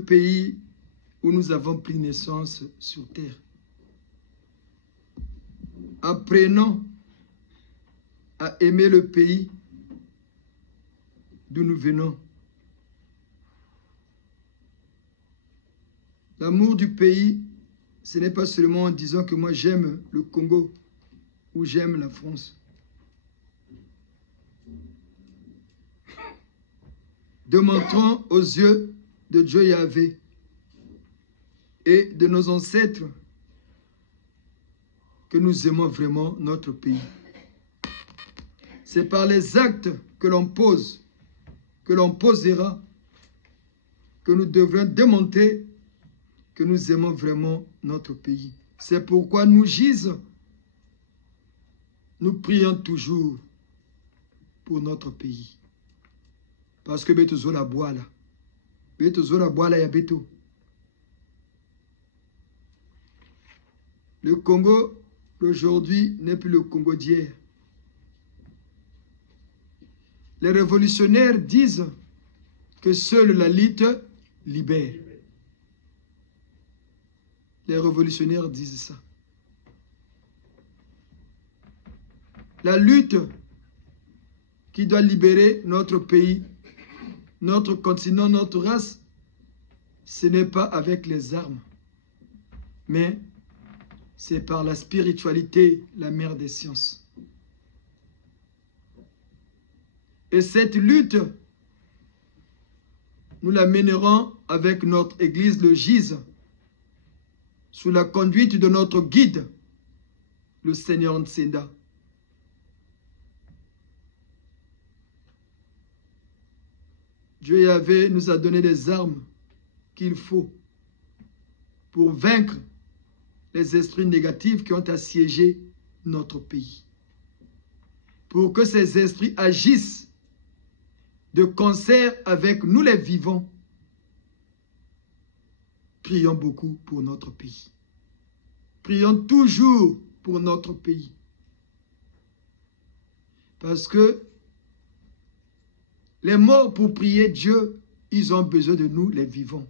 le pays où nous avons pris naissance sur terre. Apprenons à aimer le pays d'où nous venons. L'amour du pays, ce n'est pas seulement en disant que moi j'aime le Congo ou j'aime la France. Démontrons aux yeux de Dieu Yahvé et de nos ancêtres que nous aimons vraiment notre pays. C'est par les actes que l'on pose, que l'on posera, que nous devrons démontrer que nous aimons vraiment notre pays. C'est pourquoi nous gisons, nous prions toujours pour notre pays. Parce que beto la bois là. Beto la bois là ya beto. Le Congo d'aujourd'hui n'est plus le Congo d'hier. Les révolutionnaires disent que seule la lutte libère. Les révolutionnaires disent ça. La lutte qui doit libérer notre pays, notre continent, notre race, ce n'est pas avec les armes, mais c'est par la spiritualité, la mère des sciences. Et cette lutte, nous la mènerons avec notre église, le GIZ, sous la conduite de notre guide, le Seigneur Ntsenda. Dieu Yahvé nous a donné des armes qu'il faut pour vaincre les esprits négatifs qui ont assiégé notre pays. Pour que ces esprits agissent de concert avec nous les vivants, prions beaucoup pour notre pays. Prions toujours pour notre pays. Parce que les morts pour prier Dieu, ils ont besoin de nous les vivants.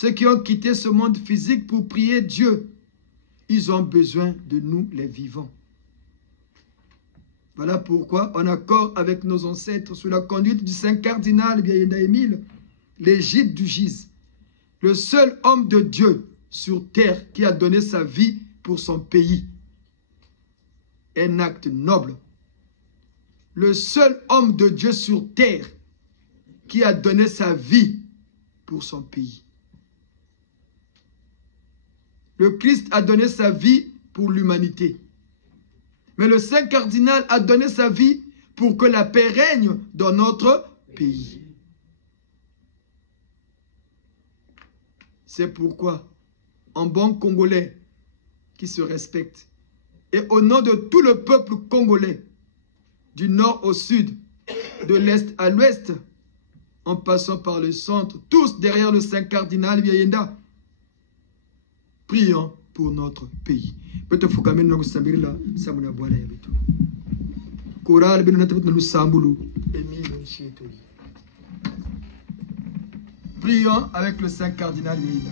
Ceux qui ont quitté ce monde physique pour prier Dieu, ils ont besoin de nous les vivants. Voilà pourquoi, en accord avec nos ancêtres, sous la conduite du Saint Cardinal Biayenda Émile, l'Égypte du Giz, le seul homme de Dieu sur terre qui a donné sa vie pour son pays. Un acte noble. Le seul homme de Dieu sur terre qui a donné sa vie pour son pays. Le Christ a donné sa vie pour l'humanité. Mais le Saint Cardinal a donné sa vie pour que la paix règne dans notre pays. C'est pourquoi, en bon Congolais qui se respecte, et au nom de tout le peuple congolais, du nord au sud, de l'est à l'ouest, en passant par le centre, tous derrière le Saint Cardinal Biayenda, prions pour notre pays. Prions avec le Saint Cardinal Biayenda.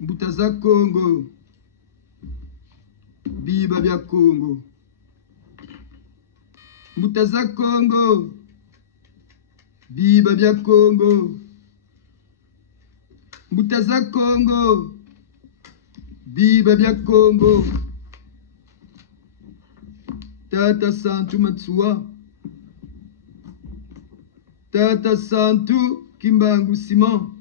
Mbutaza Congo, biba bya Congo. Mbutaza Congo, biba bya Congo. Mbutaza Congo, biba bya Congo. Tata Santu Matsua, Tata Santu Kimbangu Simon,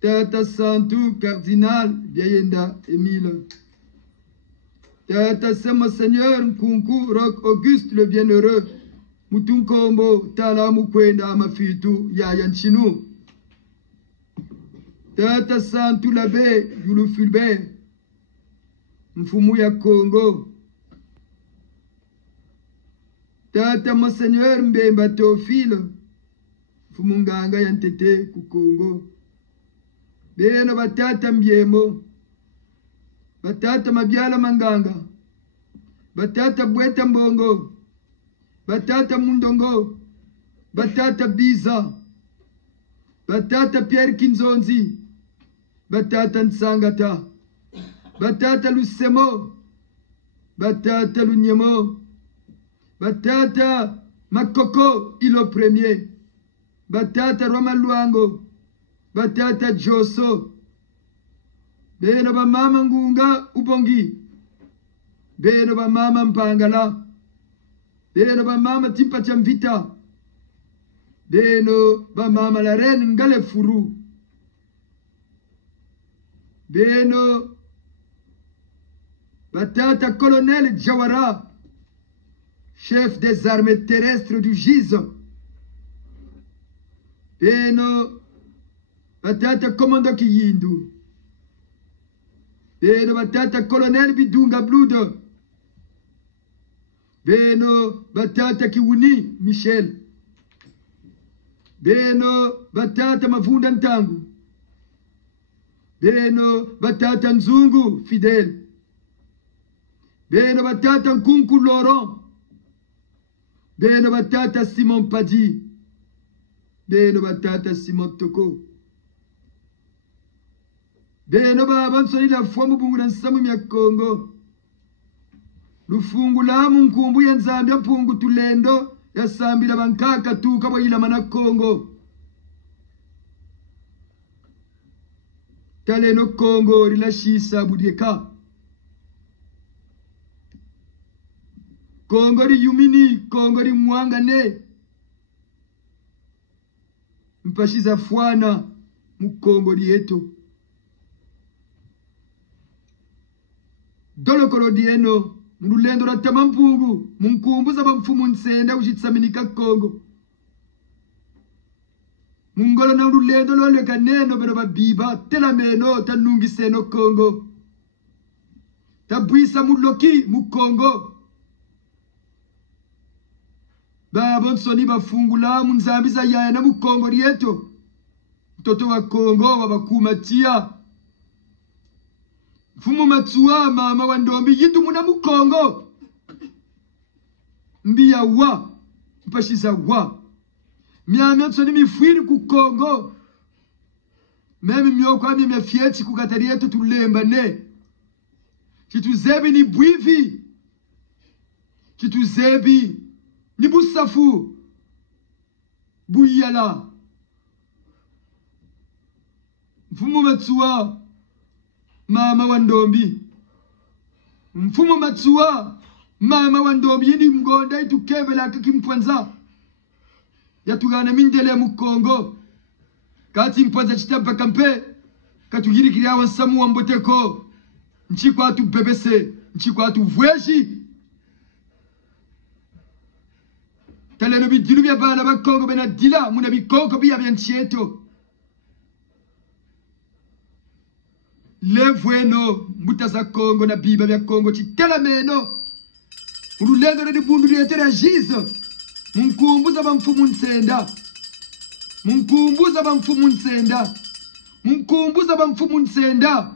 Tata Santu Cardinal Biayenda Émile, Tata Saint Monseigneur Nkunku Roch Auguste le Bienheureux, Mutunkombo Tala Mukwenda Mafitu Yaya Nchinu, Tata Santu Labe Yulu Fulbert mfumu ya Congo. Tata Monseigneur Mbemba Théophile mfumu nganga ya Ntete ku Congo. Beno batata Mbiemo, batata Mabyala Manganga, batata Bweta Mbongo, batata Mundongo, batata Biza, batata Pierre Kinzonzi, batata Nsangata, batata Lusemo, batata Lunyemo, batata Makoko Ilo Premier, batata Roma Luango, batata Joso, beno ba mama Ngunga Ubongi, beno ba mama Mpangala, beno ba mama Timpa Chamvita, beno ba mama la reine Ngale Furu, beno batata colonel Jawara, chef des armées terrestres du GIZ, beno batata commandant Kiyindu, beno batata colonel Bidunga Blood, beno batata Kiwuni Michel, beno batata Mavunda Ntangu, beno batata Nzungu Fidel, beno batata Nkunku Laurent, beno batata Simon Padi, beno batata Simon Toko, beno baba nsoni la fwa mubungu na nsamu mya Kongo, lufungu la munkumbu ya Nzambia mpungu tulendo ya sambila bankaka tuka bwa ilama na Kongo. Taleno Kongo rila shisa budieka, Kongo ri yumini, Kongo ri mwangane, mpashiza fwana mu Kongo ri eto. Dolo kolodieno, mulendo la tamampungu, munkumbuza ba mfumu nsenda ujitsaminika Kongo. Mungolo na ulendo lole kaneno beno babiba, tela meno tanungi seno Kongo. Tabwisa muloki mu Kongo. Baba nsoni bafungula munzambiza yaya na mu Kongo rieto. Mtoto wa Kongo wabakumatia. Mfumu Matsua mama wa Ndombi yindu muna mu Kongo. Mbia wa, mpashiza wa. Miame nsoni mifwiri ku Kongo. Memi myoko ami mfieti ku katarieto tulemba ne. Chituzebi ni bwivi. Chituzebi ni busafu. Buyala. Mfumu Matsua mama wa Ndombi. Mfumu Matsua mama wa Ndombi yini mgonda itukebela kimpwanza. Yatugana mindele mu Kongo. Kati mpwanza chitapa kampe. Katugiri kiria wansamu wamboteko. Nchiko atu bebese. Nchiko atu vweji. Taleno bidilu bya bana ba Kongo bena dila. Muna bikoko bya nchieto. Levweno mutaza Kongo na biba bya Kongo chitela meno. Ululendo na dibundu lietera jizo. Munkumbuza ba mfumu nsenda. Munkumbuza ba mfumu nsenda. Munkumbuza ba mfumu nsenda.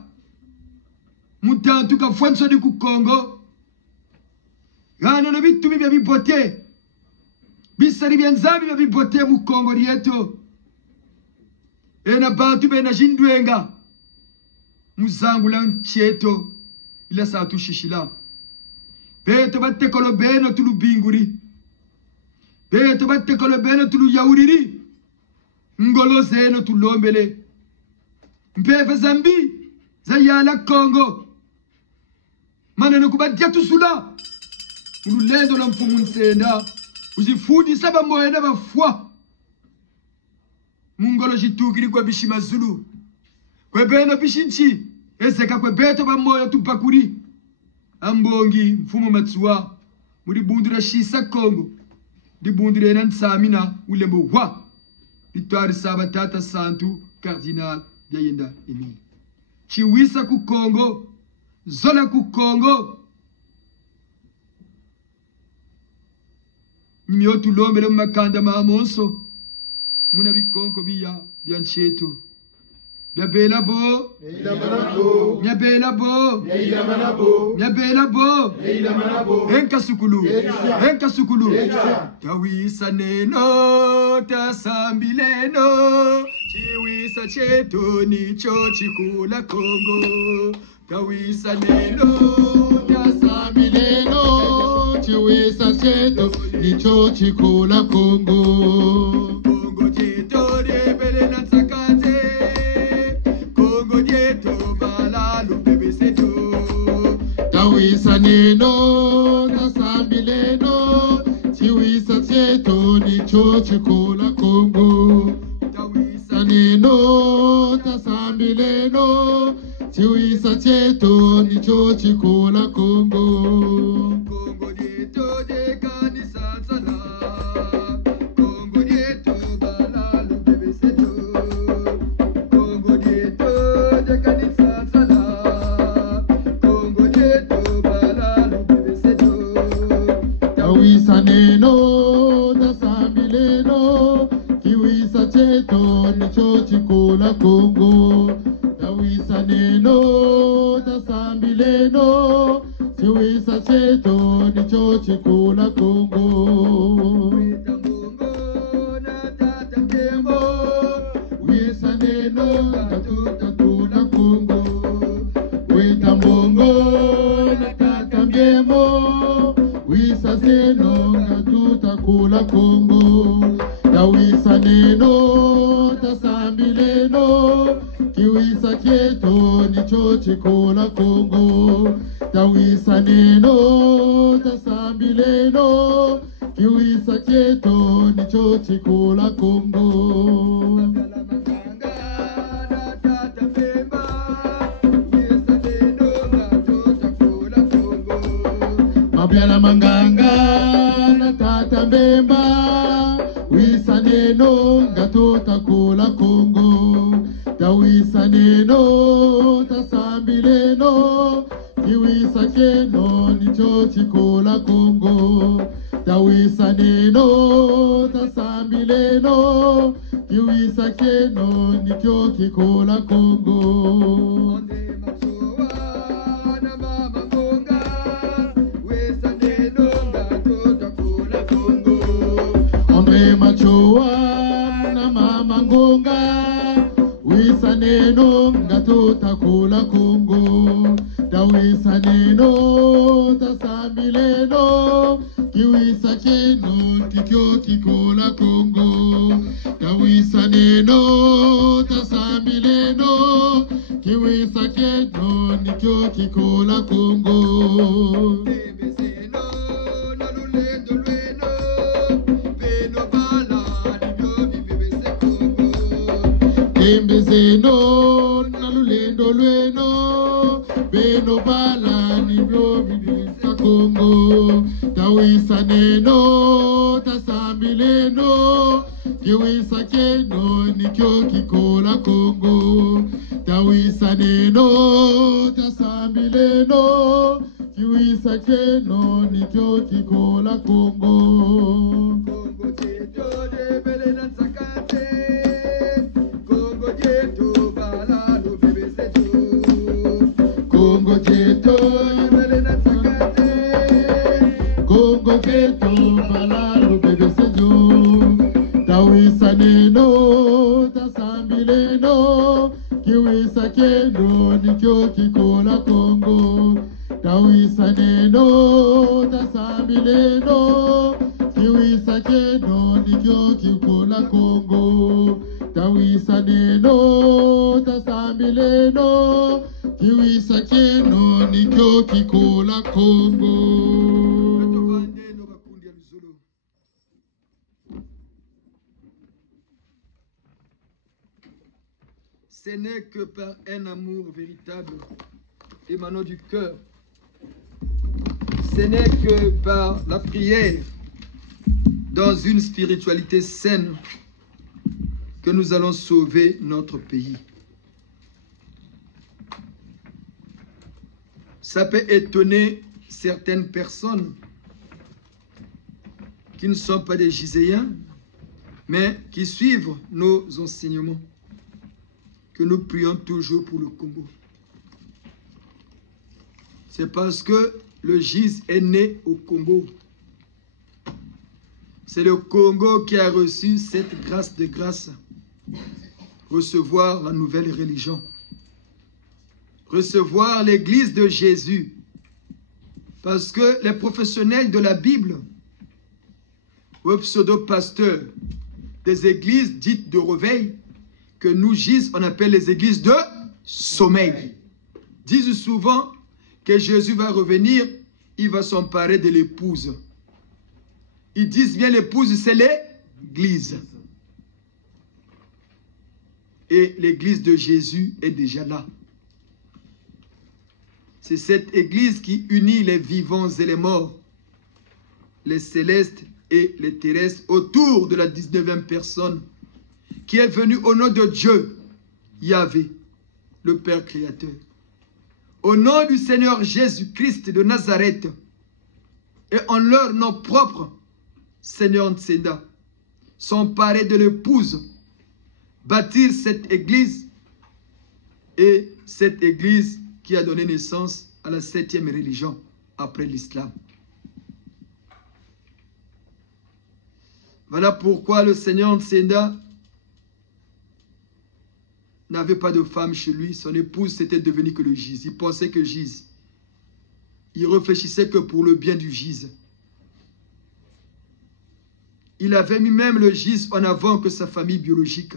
Mutantu ka fwanso di ku Kongo. Gana no bitu bya bibote. Bisari bya nzabi bya bibote mu Kongo rieto. Ena bantu bena jindwenga. Muzangula nchieto ila saa tushishila. Beto batte kolobeno tulu binguri. Beto batte kolobeno tulu yauriri. Ngolo zeno tulombele. Mpefe zambi za yala Kongo. Maneno kubadia tusula. Ululendo na mfumu nsenda. Uzifudi saba moena bafwa. Mungolo jitukiri kwa bishima Zulu. Kwebeno bishinchi, ezeka kwebeto ba moyo tupakuri. Ambongi, mfumu Matsua, muri bundura shisa Kongo. Di bundure na nsamina ulembo wa. Victoire Sabatata Santu, Cardinal byayenda emili chiwisa ku Congo zola ku Congo nimyo tulombele mu makanda mamonso muna bikonko biya byanchetu byabela bo byabela bo byabela bo enka sukulu tawisa neno tasambileno chiwisa chetu nicho chikula Kongo tawisa neno tasambileno chiwisa chetu nicho chikula Kongo Kongo cheto rebele na tsakate Kongo cheto balalu bebe seto tawisa neno tasambileno chiwisa chetu nicho chikula Kongo tawisa neno tasambileno chiwisa chetu nicho chikula Kongo Kongo cheto de kanisa sana Kongo cheto balalu bebe seto Kongo cheto de kanisa sana Kongo cheto balalu bebe seto tawisa neno tasambileno chiwisa chetu nicho chikula Kongo tawisa neno tasambileno chiwisa chetu nicho chikula Kongo Wetambongo na tata tembo wisa neno ngatutakula Kongo Wetambongo na tata tembo wisa neno ngatutakula Kongo tawisa neno tasambileno chiwisa chetu nicho chikula Kongo tawisa neno tasambileno chiwisa chetu nicho chikula Kongo Mabyala manganga na tata mbemba wisa neno ngatutakula Kongo tawisa neno tasambileno chiwisa cheno nicho chikula Kongo tawisa neno tasambileno chiwisa cheno nicho chikula Kongo Onde machoa na mama ngonga wisa neno ngatutakula Kongo tawisa neno tasambileno chiwisa cheno nicho chikula Kongo tawisa neno tasambileno chiwisa cheno nicho chikula Kongo Embezeno na lulendo lweno beno bala nibyo bibisa Kongo tawisa neno tasambileno chiwisa cheno nicho kikola Kongo tawisa neno tasambileno chiwisa cheno nicho kikola Kongo Kongo cheto de bele na tsakate Kongo cheto balena sakate Kongo cheto balalu bebe sejo tawisa neno tasambileno chiwisa cheno nicho kikola Kongo tawisa neno tasambileno chiwisa cheno nicho kikola Kongo tawisa neno tasambileno chiwisa cheno nicho kikola Kongo Ce n'est que par un amour véritable émanant du cœur. Ce n'est que par la prière dans une spiritualité saine que nous allons sauver notre pays. Ça peut étonner certaines personnes qui ne sont pas des Giséens, mais qui suivent nos enseignements, que nous prions toujours pour le Congo. C'est parce que le GIZ est né au Congo. C'est le Congo qui a reçu cette grâce de grâce. Recevoir la nouvelle religion. Recevoir l'église de Jésus. Parce que les professionnels de la Bible, ou pseudo-pasteurs des églises dites de réveil, que nous GIZ, on appelle les églises de sommeil, disent souvent que Jésus va revenir, il va s'emparer de l'épouse. Ils disent bien l'épouse, c'est l'église. Et l'église de Jésus est déjà là. C'est cette église qui unit les vivants et les morts, les célestes et les terrestres, autour de la 19e personne, qui est venue au nom de Dieu, Yahvé, le Père créateur. Au nom du Seigneur Jésus-Christ de Nazareth, et en leur nom propre, Seigneur Ntsenda, s'emparer de l'épouse, bâtir cette église, et cette église qui a donné naissance à la 7e religion après l'islam. Voilà pourquoi le Seigneur Ntsenda n'avait pas de femme chez lui. Son épouse s'était devenue que le GIZ. Il pensait que GIZ. Il réfléchissait que pour le bien du GIZ. Il avait mis même le GIZ en avant que sa famille biologique.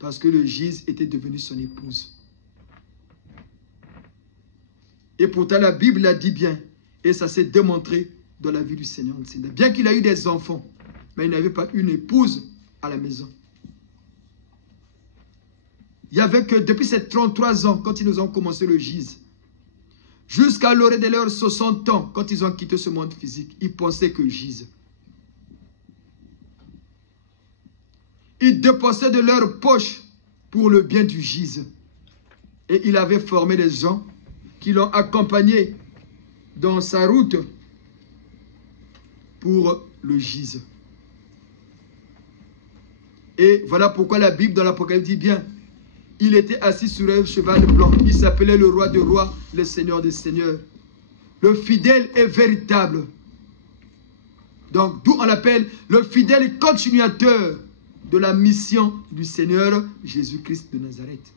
Parce que le GIZ était devenu son épouse. Et pourtant la Bible l'a dit bien. Et ça s'est démontré dans la vie du Seigneur Ntsenda. Bien qu'il a eu des enfants, mais il n'avait pas une épouse à la maison. Il n'y avait que depuis ces 33 ans, quand ils ont commencé le GIZ, jusqu'à l'heure de leurs 60 ans, quand ils ont quitté ce monde physique, ils pensaient que GIZ. Ils dépensaient de leur poche pour le bien du GIZ. Et il avait formé des gens qui l'ont accompagné dans sa route pour le GIZ. Et voilà pourquoi la Bible dans l'Apocalypse dit bien, il était assis sur un cheval blanc. Il s'appelait le roi des rois, le Seigneur des seigneurs. Le fidèle est véritable. Donc, d'où on l'appelle le fidèle continuateur de la mission du Seigneur Jésus-Christ de Nazareth.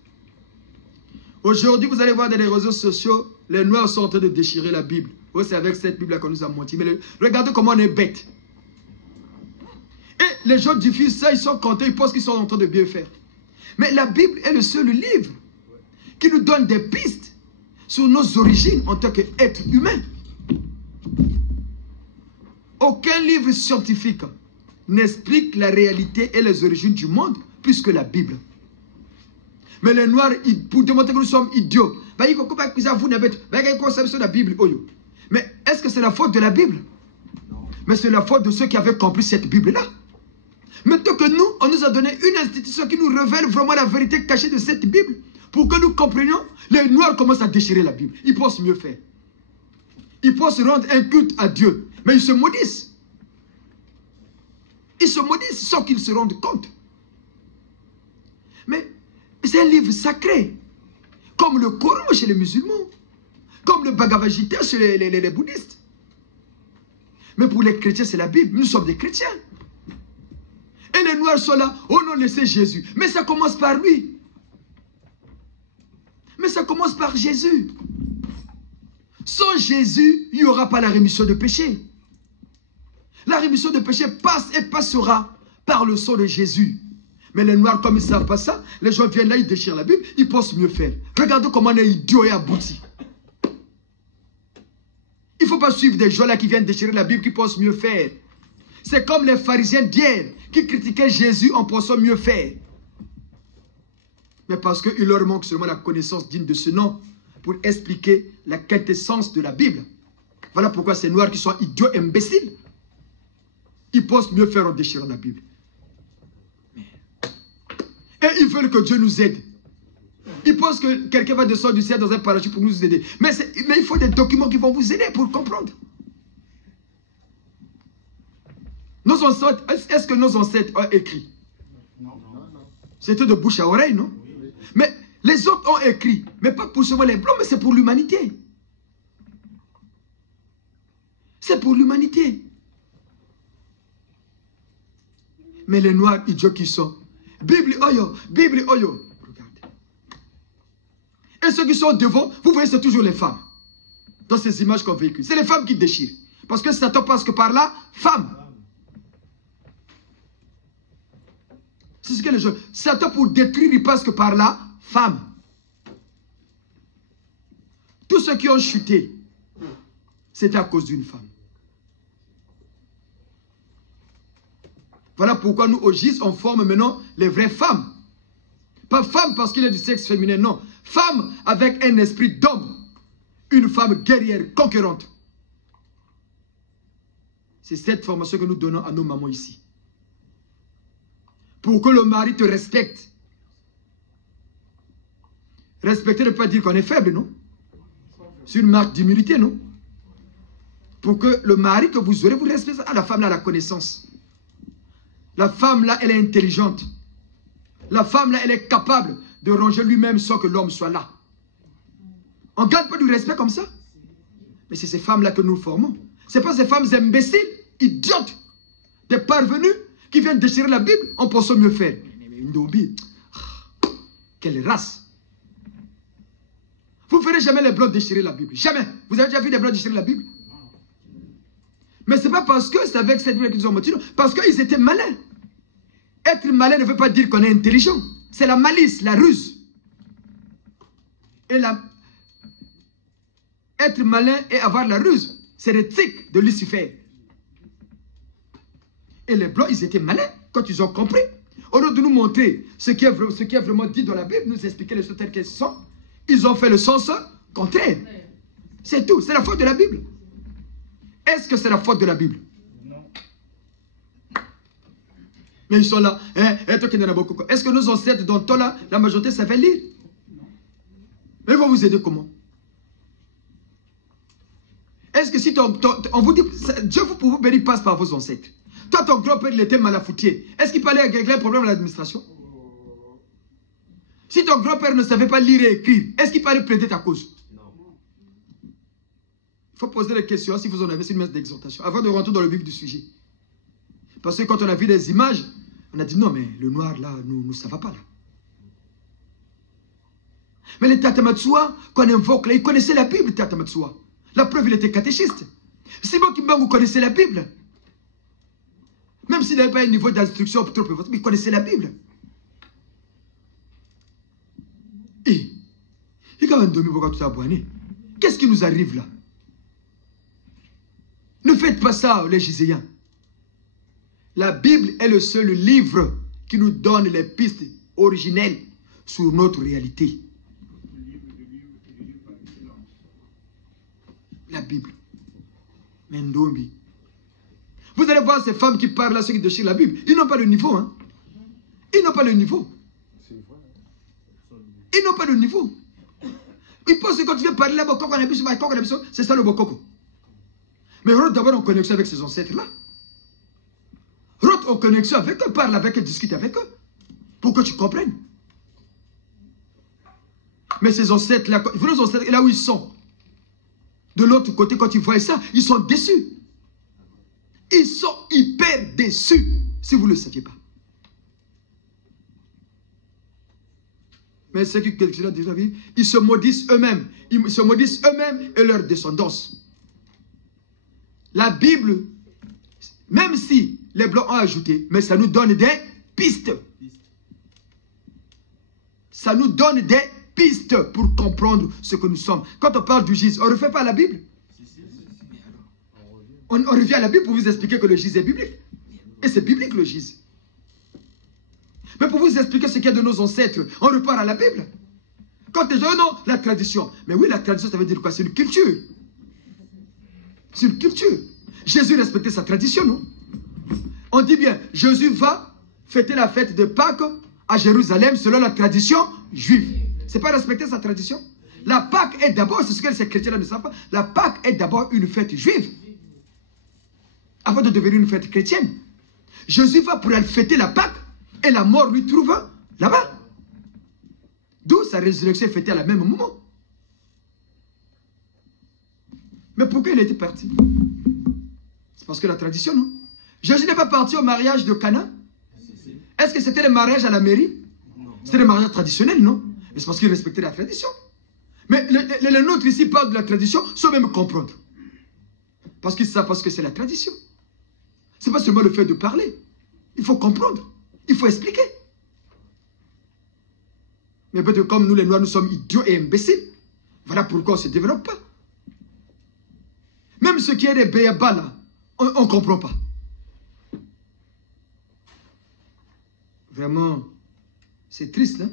Aujourd'hui, vous allez voir dans les réseaux sociaux, les Noirs sont en train de déchirer la Bible. Oh, c'est avec cette Bible-là qu'on nous a menti. Mais regardez comment on est bête. Et les gens diffusent ça, ils sont contents, ils pensent qu'ils sont en train de bien faire. Mais la Bible est le seul livre qui nous donne des pistes sur nos origines en tant qu'êtres humains. Aucun livre scientifique n'explique la réalité et les origines du monde plus que la Bible. Mais les Noirs, pour démontrer que nous sommes idiots, mais est-ce que c'est la faute de la Bible? Mais c'est la faute de ceux qui avaient compris cette Bible-là. Maintenant que nous, on nous a donné une institution qui nous révèle vraiment la vérité cachée de cette Bible. Pour que nous comprenions, les Noirs commencent à déchirer la Bible. Ils pensent mieux faire. Ils pensent rendre un culte à Dieu. Mais ils se maudissent. Ils se maudissent sans qu'ils se rendent compte. Mais c'est un livre sacré. Comme le Coran chez les musulmans. Comme le Bhagavad Gita chez les bouddhistes. Mais pour les chrétiens, c'est la Bible. Nous sommes des chrétiens. Et les Noirs sont là, oh non, laissez Jésus. Mais ça commence par lui. Mais ça commence par Jésus. Sans Jésus, il n'y aura pas la rémission de péché. La rémission de péché passe et passera par le sang de Jésus. Mais les Noirs, comme ils ne savent pas ça, les gens viennent là, ils déchirent la Bible, ils pensent mieux faire. Regardez comment on est idiot et abouti. Il ne faut pas suivre des gens là qui viennent déchirer la Bible, qui pensent mieux faire. C'est comme les pharisiens d'hier qui critiquaient Jésus en pensant mieux faire. Mais parce qu'il leur manque seulement la connaissance digne de ce nom pour expliquer la quintessence de la Bible. Voilà pourquoi ces Noirs qui sont idiots et imbéciles, ils pensent mieux faire en déchirant la Bible. Et ils veulent que Dieu nous aide. Ils pensent que quelqu'un va descendre du ciel dans un parachute pour nous aider. Mais il faut des documents qui vont vous aider pour comprendre. Nos ancêtres, est-ce que nos ancêtres ont écrit? Non. C'était de bouche à oreille, non? Mais les autres ont écrit. Mais pas pour seulement les blancs, mais c'est pour l'humanité. C'est pour l'humanité. Mais les noirs idiots qui sont. Bible oyo, Bible oyo. Regardez. Et ceux qui sont devant, vous voyez, c'est toujours les femmes. Dans ces images qu'on véhicule. C'est les femmes qui déchirent. Parce que Satan passe que par là, femme. C'est ce que les gens... Satan pour détruire, il passe que par là, femme. Tous ceux qui ont chuté, c'était à cause d'une femme. Voilà pourquoi nous, au GIS, on forme maintenant les vraies femmes. Pas femme parce qu'il est du sexe féminin, non. Femme avec un esprit d'homme. Une femme guerrière, conquérante. C'est cette formation que nous donnons à nos mamans ici. Pour que le mari te respecte. Respecter ne veut pas dire qu'on est faible, non? C'est une marque d'humilité, non? Pour que le mari que vous aurez, vous respectez. Ah, la femme là, la connaissance. La femme là, elle est intelligente. La femme là, elle est capable de ranger lui-même sans que l'homme soit là. On ne garde pas du respect comme ça. Mais c'est ces femmes là que nous formons. Ce n'est pas ces femmes imbéciles, idiotes, des parvenus qui viennent déchirer la Bible en pensant mieux faire. Une dobie. Quelle race. Vous ne verrez jamais les blancs déchirer la Bible. Jamais. Vous avez déjà vu des blancs déchirer la Bible? Mais ce n'est pas parce que c'est avec cette Bible qu'ils ont motivé. Parce qu'ils étaient malins. Être malin ne veut pas dire qu'on est intelligent. C'est la malice, la ruse. Et être malin et avoir la ruse, c'est l'éthique de Lucifer. Et les blancs, ils étaient malins quand ils ont compris. Au lieu de nous montrer ce qui est vraiment dit dans la Bible, nous expliquer les choses telles qu'elles sont, ils ont fait le sens contraire. C'est tout. C'est la faute de la Bible. Est-ce que c'est la faute de la Bible? Non. Mais ils sont là. Est-ce que nos ancêtres dans le temps là, la majorité savait lire? Mais ils vont vous aider comment? Est-ce que si on vous dit, Dieu pour vous bénir passe par vos ancêtres. Toi, ton grand-père, il était malafoutier. Est-ce qu'il parlait régler un problème à l'administration? Si ton grand-père ne savait pas lire et écrire, est-ce qu'il parlait plaider ta cause? Non. Il faut poser des questions si vous en avez, c'est une messe d'exhortation, avant de rentrer dans le vif du sujet. Parce que quand on a vu des images, on a dit non, mais le noir là, nous ça va pas là. Mais les Tata Matsuwa qu'on invoque là, ils connaissaient la Bible, Tata Matsuwa. La preuve, il était catéchiste. Simon Kimbangu connaissait la Bible. Même s'il n'avait pas un niveau d'instruction trop élevé, mais il connaissait la Bible. Et qu'est-ce qui nous arrive là? Ne faites pas ça, les Giséens. La Bible est le seul livre qui nous donne les pistes originelles sur notre réalité. La Bible. Mendombi. Vous allez voir ces femmes qui parlent là, ceux qui déchirent la Bible. Ils n'ont pas le niveau. Hein? Ils n'ont pas le niveau. Ils n'ont pas le niveau. Ils pensent que quand tu viens parler là, c'est ça le bokoko. Mais rentre d'abord en connexion avec ses ancêtres-là. Rentre en connexion avec eux, parle avec eux, discute avec eux. Pour que tu comprennes. Mais ces ancêtres-là, vos ancêtres, là où ils sont, de l'autre côté, quand ils voient ça, ils sont déçus. Ils sont hyper déçus, si vous ne le saviez pas. Mais ceux qui ont déjà vu, ils se maudissent eux-mêmes. Ils se maudissent eux-mêmes et leur descendance. La Bible, même si les Blancs ont ajouté, mais ça nous donne des pistes. Ça nous donne des pistes pour comprendre ce que nous sommes. Quand on parle du GIS, on ne refait pas la Bible. On revient à la Bible pour vous expliquer que le GIS est biblique. Et c'est biblique le GIS. Mais pour vous expliquer ce qu'il y a de nos ancêtres, on repart à la Bible. Quand les gens, non, la tradition. Mais oui, la tradition, ça veut dire quoi? C'est une culture. C'est une culture. Jésus respectait sa tradition, non? On dit bien, Jésus va fêter la fête de Pâques à Jérusalem selon la tradition juive. C'est pas respecter sa tradition. La Pâque est d'abord, c'est ce que ces chrétiens ne savent pas, la Pâque est d'abord une fête juive. Avant de devenir une fête chrétienne. Jésus va pour aller fêter la Pâque et la mort lui trouve là-bas. D'où sa résurrection est fêtée à la même moment. Mais pourquoi il était parti? C'est parce que la tradition, non? Jésus n'est pas parti au mariage de Cana. Est-ce que c'était le mariage à la mairie? C'était le mariage traditionnel, non? Mais c'est parce qu'il respectait la tradition. Mais les nôtres ici parlent de la tradition sans même comprendre. Parce qu'ils savent parce que c'est la tradition. Ce n'est pas seulement le fait de parler. Il faut comprendre. Il faut expliquer. Mais peut-être comme nous les Noirs, nous sommes idiots et imbéciles. Voilà pourquoi on ne se développe pas. Même ce qui est des béabas là, on ne comprend pas. Vraiment, c'est triste, hein?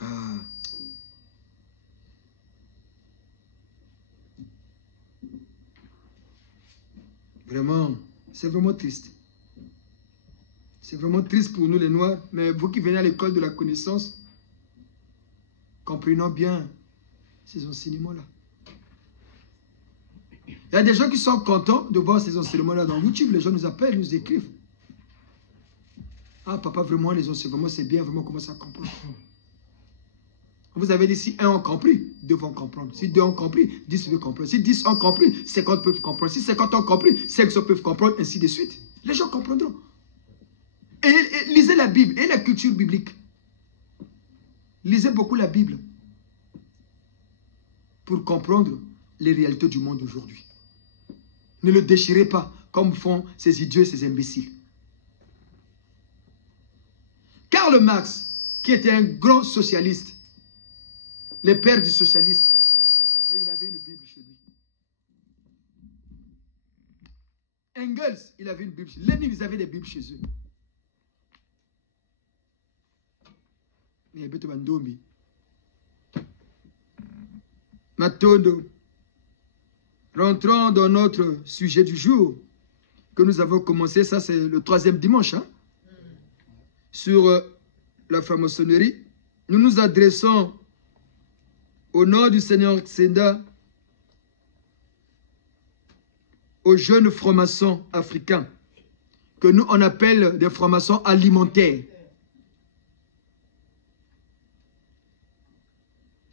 Ah. Vraiment, c'est vraiment triste. C'est vraiment triste pour nous les Noirs. Mais vous qui venez à l'école de la connaissance, comprenons bien ces enseignements-là. Il y a des gens qui sont contents de voir ces enseignements-là dans YouTube. Les gens nous appellent, nous écrivent. Ah, papa, vraiment, les enseignements, c'est bien, vraiment, comment ça comprendre. Vous avez dit, si un ont compris, deux vont comprendre. Si deux ont compris, 10 veulent comprendre. Si 10 ont compris, 50 peuvent comprendre. Si 50 ont compris, 500 peuvent comprendre, ainsi de suite. Les gens comprendront. Et lisez la Bible et la culture biblique. Lisez beaucoup la Bible pour comprendre les réalités du monde d'aujourd'hui. Ne le déchirez pas comme font ces idiots et ces imbéciles. Karl Marx, qui était un grand socialiste, le père du socialiste, mais il avait une Bible chez lui. Engels, il avait une Bible chez lui. Lénine, ils avaient des Bibles chez eux. Matondo, rentrons dans notre sujet du jour que nous avons commencé. Ça, c'est le 3e dimanche. Hein? Sur la franc-maçonnerie. Nous nous adressons au nom du Seigneur Xenda aux jeunes francs-maçons africains que nous, on appelle des francs-maçons alimentaires,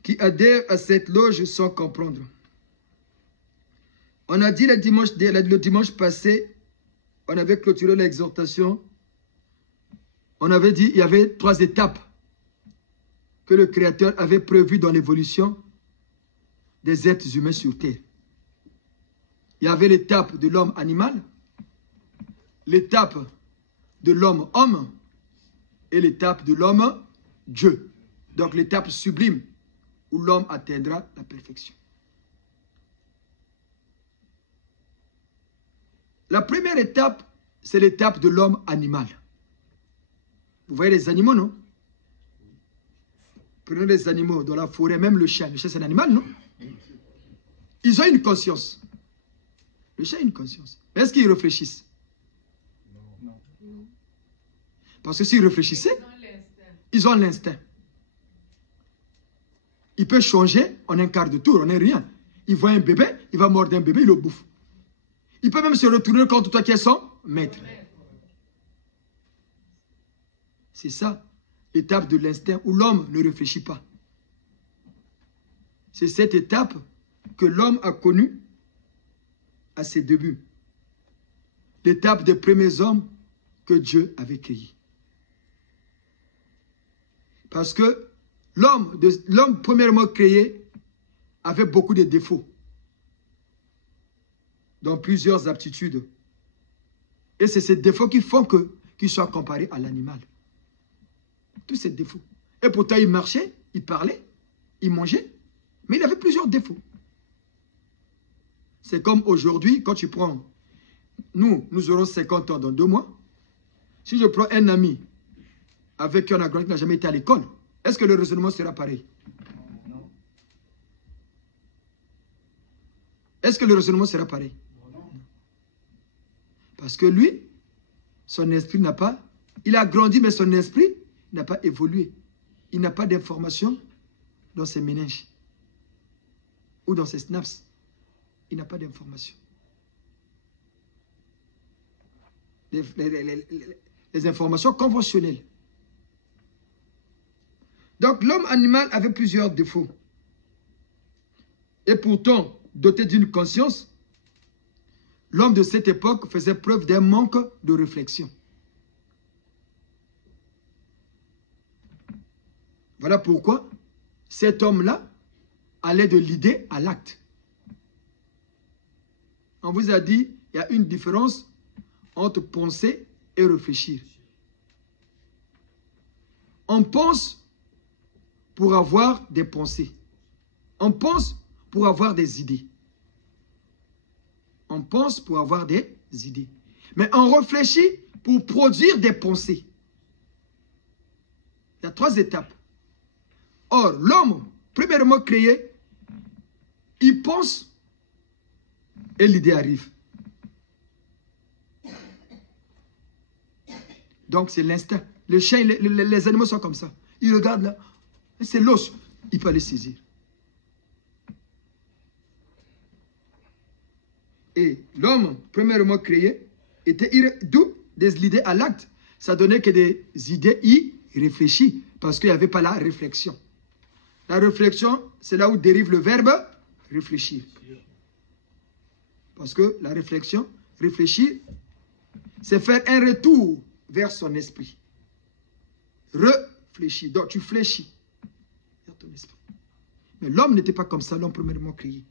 qui adhèrent à cette loge sans comprendre. On a dit le dimanche passé, on avait clôturé l'exhortation, on avait dit qu'il y avait 3 étapes que le Créateur avait prévues dans l'évolution des êtres humains sur Terre. Il y avait l'étape de l'homme animal, l'étape de l'homme homme et l'étape de l'homme Dieu. Donc l'étape sublime où l'homme atteindra la perfection. La première étape, c'est l'étape de l'homme animal. Vous voyez les animaux, non? Prenez les animaux dans la forêt, même le chien. Le chien, c'est un animal, non? Ils ont une conscience. Le chien a une conscience. Est-ce qu'ils réfléchissent? Non. Parce que s'ils réfléchissaient, ils ont l'instinct. Il peut changer en un quart de tour, on n'est rien. Il voit un bébé, il va mordre un bébé, il le bouffe. Il peut même se retourner contre toi qui es son maître. C'est ça, l'étape de l'instinct où l'homme ne réfléchit pas. C'est cette étape que l'homme a connue à ses débuts. L'étape des premiers hommes que Dieu avait créés. Parce que l'homme premièrement créé avait beaucoup de défauts dans plusieurs aptitudes. Et c'est ces défauts qui font qu'il soit comparé à l'animal. Tous ces défauts. Et pourtant, il marchait, il parlait, il mangeait, mais il avait plusieurs défauts. C'est comme aujourd'hui, quand tu prends... Nous aurons 50 ans dans 2 mois. Si je prends un ami avec qui on a grandi qui n'a jamais été à l'école, est-ce que le raisonnement sera pareil? Non. Est-ce que le raisonnement sera pareil? Non. Parce que lui, son esprit n'a pas... Il a grandi, mais son esprit n'a pas évolué. il n'a pas d'information dans ses méninges ou dans ses snaps. Il n'a pas d'information. Les informations conventionnelles. Donc l'homme animal avait plusieurs défauts. Et pourtant, doté d'une conscience, l'homme de cette époque faisait preuve d'un manque de réflexion. Voilà pourquoi cet homme-là allait de l'idée à l'acte. On vous a dit, il y a une différence entre penser et réfléchir. On pense pour avoir des pensées. On pense pour avoir des idées. On pense pour avoir des idées. Mais on réfléchit pour produire des pensées. Il y a 3 étapes. Or, l'homme, premièrement créé, il pense et l'idée arrive. Donc, c'est l'instinct. Les chiens, les animaux sont comme ça. Ils regardent là. C'est l'os. Il peut aller saisir. Et l'homme, premièrement créé, était d'où des idées à l'acte. Ça donnait que des idées irréfléchies. Parce qu'il n'y avait pas la réflexion. La réflexion, c'est là où dérive le verbe réfléchir. Parce que la réflexion, réfléchir, c'est faire un retour vers son esprit. Réfléchir. Donc tu fléchis vers ton esprit. Mais l'homme n'était pas comme ça, l'homme premièrement créé.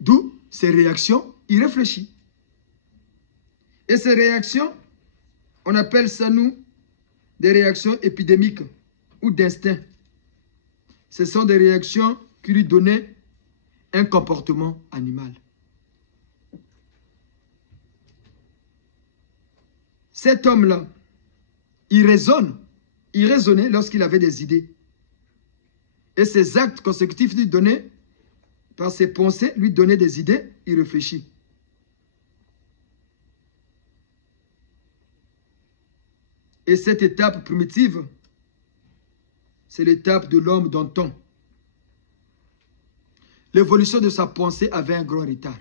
D'où ses réactions, il réfléchit. Et ces réactions, on appelle ça, nous, des réactions épidémiques ou d'instinct. Ce sont des réactions qui lui donnaient un comportement animal. Cet homme-là, il raisonnait lorsqu'il avait des idées. Et ses actes consécutifs lui donnaient, par ses pensées, lui donnaient des idées, il réfléchit. Et cette étape primitive, c'est l'étape de l'homme d'antan. L'évolution de sa pensée avait un grand retard.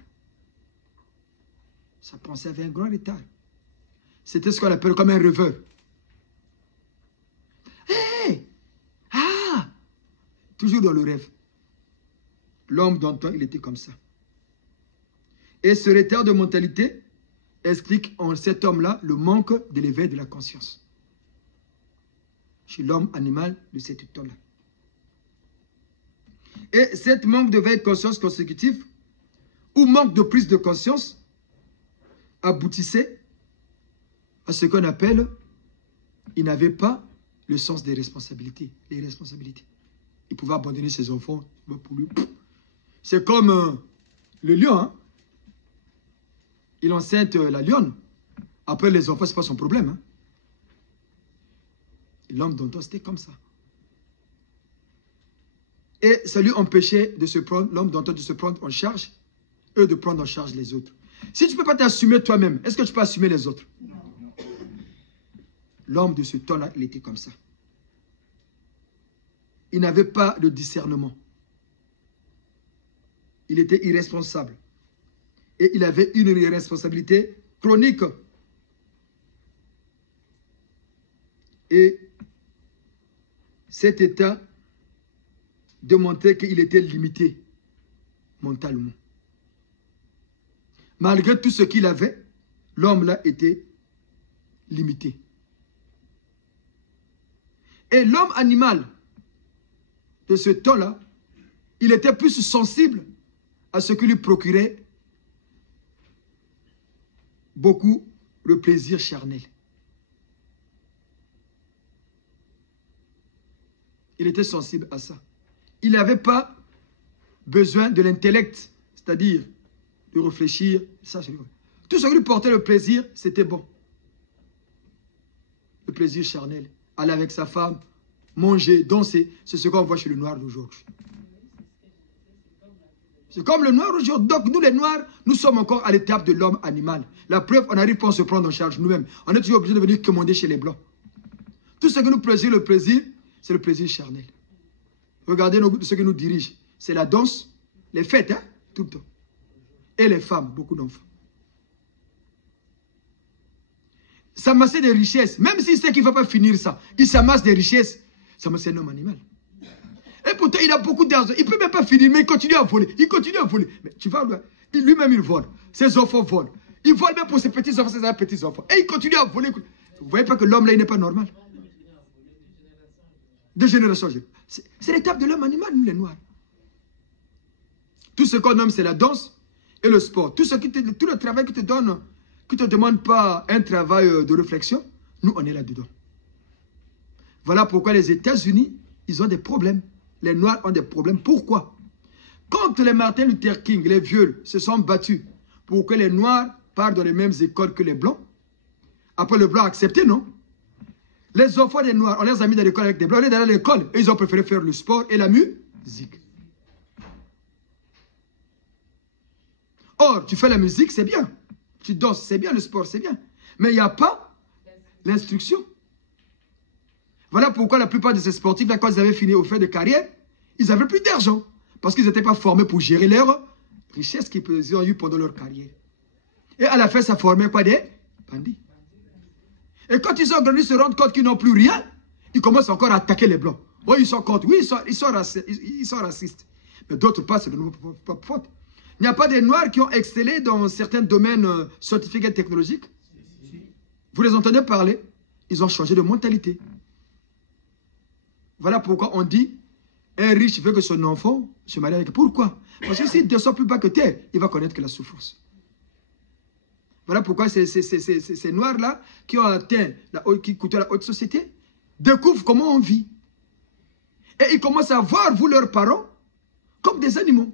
Sa pensée avait un grand retard. C'était ce qu'on appelle comme un rêveur. Hey! Ah! Toujours dans le rêve. L'homme d'antan, il était comme ça. Et ce retard de mentalité explique en cet homme-là le manque de l'éveil de la conscience. Chez l'homme animal de cet temps-là. Et cette manque de veille de conscience consécutive, ou manque de prise de conscience, aboutissait à ce qu'on appelle, il n'avait pas le sens des responsabilités, les responsabilités. Il pouvait abandonner ses enfants, pour lui. C'est comme le lion, hein? Il enceinte la lionne. Après les enfants, ce n'est pas son problème, hein? L'homme d'antan, c'était comme ça. Et ça lui empêchait de se prendre, l'homme d'antan, de se prendre en charge et de prendre en charge les autres. Si tu ne peux pas t'assumer toi-même, est-ce que tu peux assumer les autres? L'homme de ce temps-là, il était comme ça. Il n'avait pas de discernement. Il était irresponsable. Et il avait une irresponsabilité chronique. Et cet état démontrait qu'il était limité mentalement. Malgré tout ce qu'il avait, l'homme-là était limité. Et l'homme animal de ce temps-là, il était plus sensible à ce qui lui procurait beaucoup le plaisir charnel. Il était sensible à ça. Il n'avait pas besoin de l'intellect, c'est-à-dire de réfléchir. Tout ce qui lui portait le plaisir, c'était bon. Le plaisir charnel. Aller avec sa femme, manger, danser, c'est ce qu'on voit chez le noir d'aujourd'hui. C'est comme le noir aujourd'hui. Donc nous les noirs, nous sommes encore à l'étape de l'homme animal. La preuve, on n'arrive pas à se prendre en charge nous-mêmes. On est toujours obligé de venir commander chez les blancs. Tout ce que nous plaisir, le plaisir, c'est le plaisir charnel. Regardez ce qui nous dirige. C'est la danse, les fêtes, hein, tout le temps. Et les femmes, beaucoup d'enfants. S'amasser des richesses, même s'il sait qu'il ne va pas finir ça, il s'amasse des richesses. C'est un homme animal. Et pourtant, il a beaucoup d'argent. Il ne peut même pas finir, mais il continue à voler. Il continue à voler. Mais tu vois, lui-même, il vole. Ses enfants volent. Il vole même pour ses petits-enfants, ses petits-enfants. Et il continue à voler. Vous ne voyez pas que l'homme, là, il n'est pas normal. De génération. C'est l'étape de l'homme animal, nous, les Noirs. Tout ce qu'on nomme, c'est la danse et le sport. Tout le travail qui te donne, qui ne te demande pas un travail de réflexion, nous, on est là-dedans. Voilà pourquoi les États-Unis, ils ont des problèmes. Les Noirs ont des problèmes. Pourquoi? Quand les Martin Luther King, les vieux, se sont battus pour que les Noirs partent dans les mêmes écoles que les Blancs, après le Blanc a accepté, non? Les enfants des Noirs, on les a mis dans l'école avec des Blancs, on est dans l'école, et ils ont préféré faire le sport et la musique. Or, tu fais la musique, c'est bien. Tu danses, c'est bien, le sport, c'est bien. Mais il n'y a pas l'instruction. Voilà pourquoi la plupart de ces sportifs-là, quand ils avaient fini au fait de carrière, ils n'avaient plus d'argent. Parce qu'ils n'étaient pas formés pour gérer leur richesse qu'ils ont eue pendant leur carrière. Et à la fin, ça formait quoi? Des bandits. Et quand ils ont grandi, se rendent compte qu'ils n'ont plus rien, ils commencent encore à attaquer les Blancs. Oui, ils sont contre. Oui, ils sont racistes. Mais d'autres pas, c'est de notre propre faute. Il n'y a pas des Noirs qui ont excellé dans certains domaines scientifiques et technologiques. Vous les entendez parler? Ils ont changé de mentalité. Voilà pourquoi on dit, un riche veut que son enfant se marie avec. Pourquoi? Parce que s'il descend plus bas que terre, il va connaître que la souffrance. Voilà pourquoi ces Noirs-là, qui ont atteint, qui côtoient la haute société, découvrent comment on vit. Et ils commencent à voir, vous, leurs parents, comme des animaux.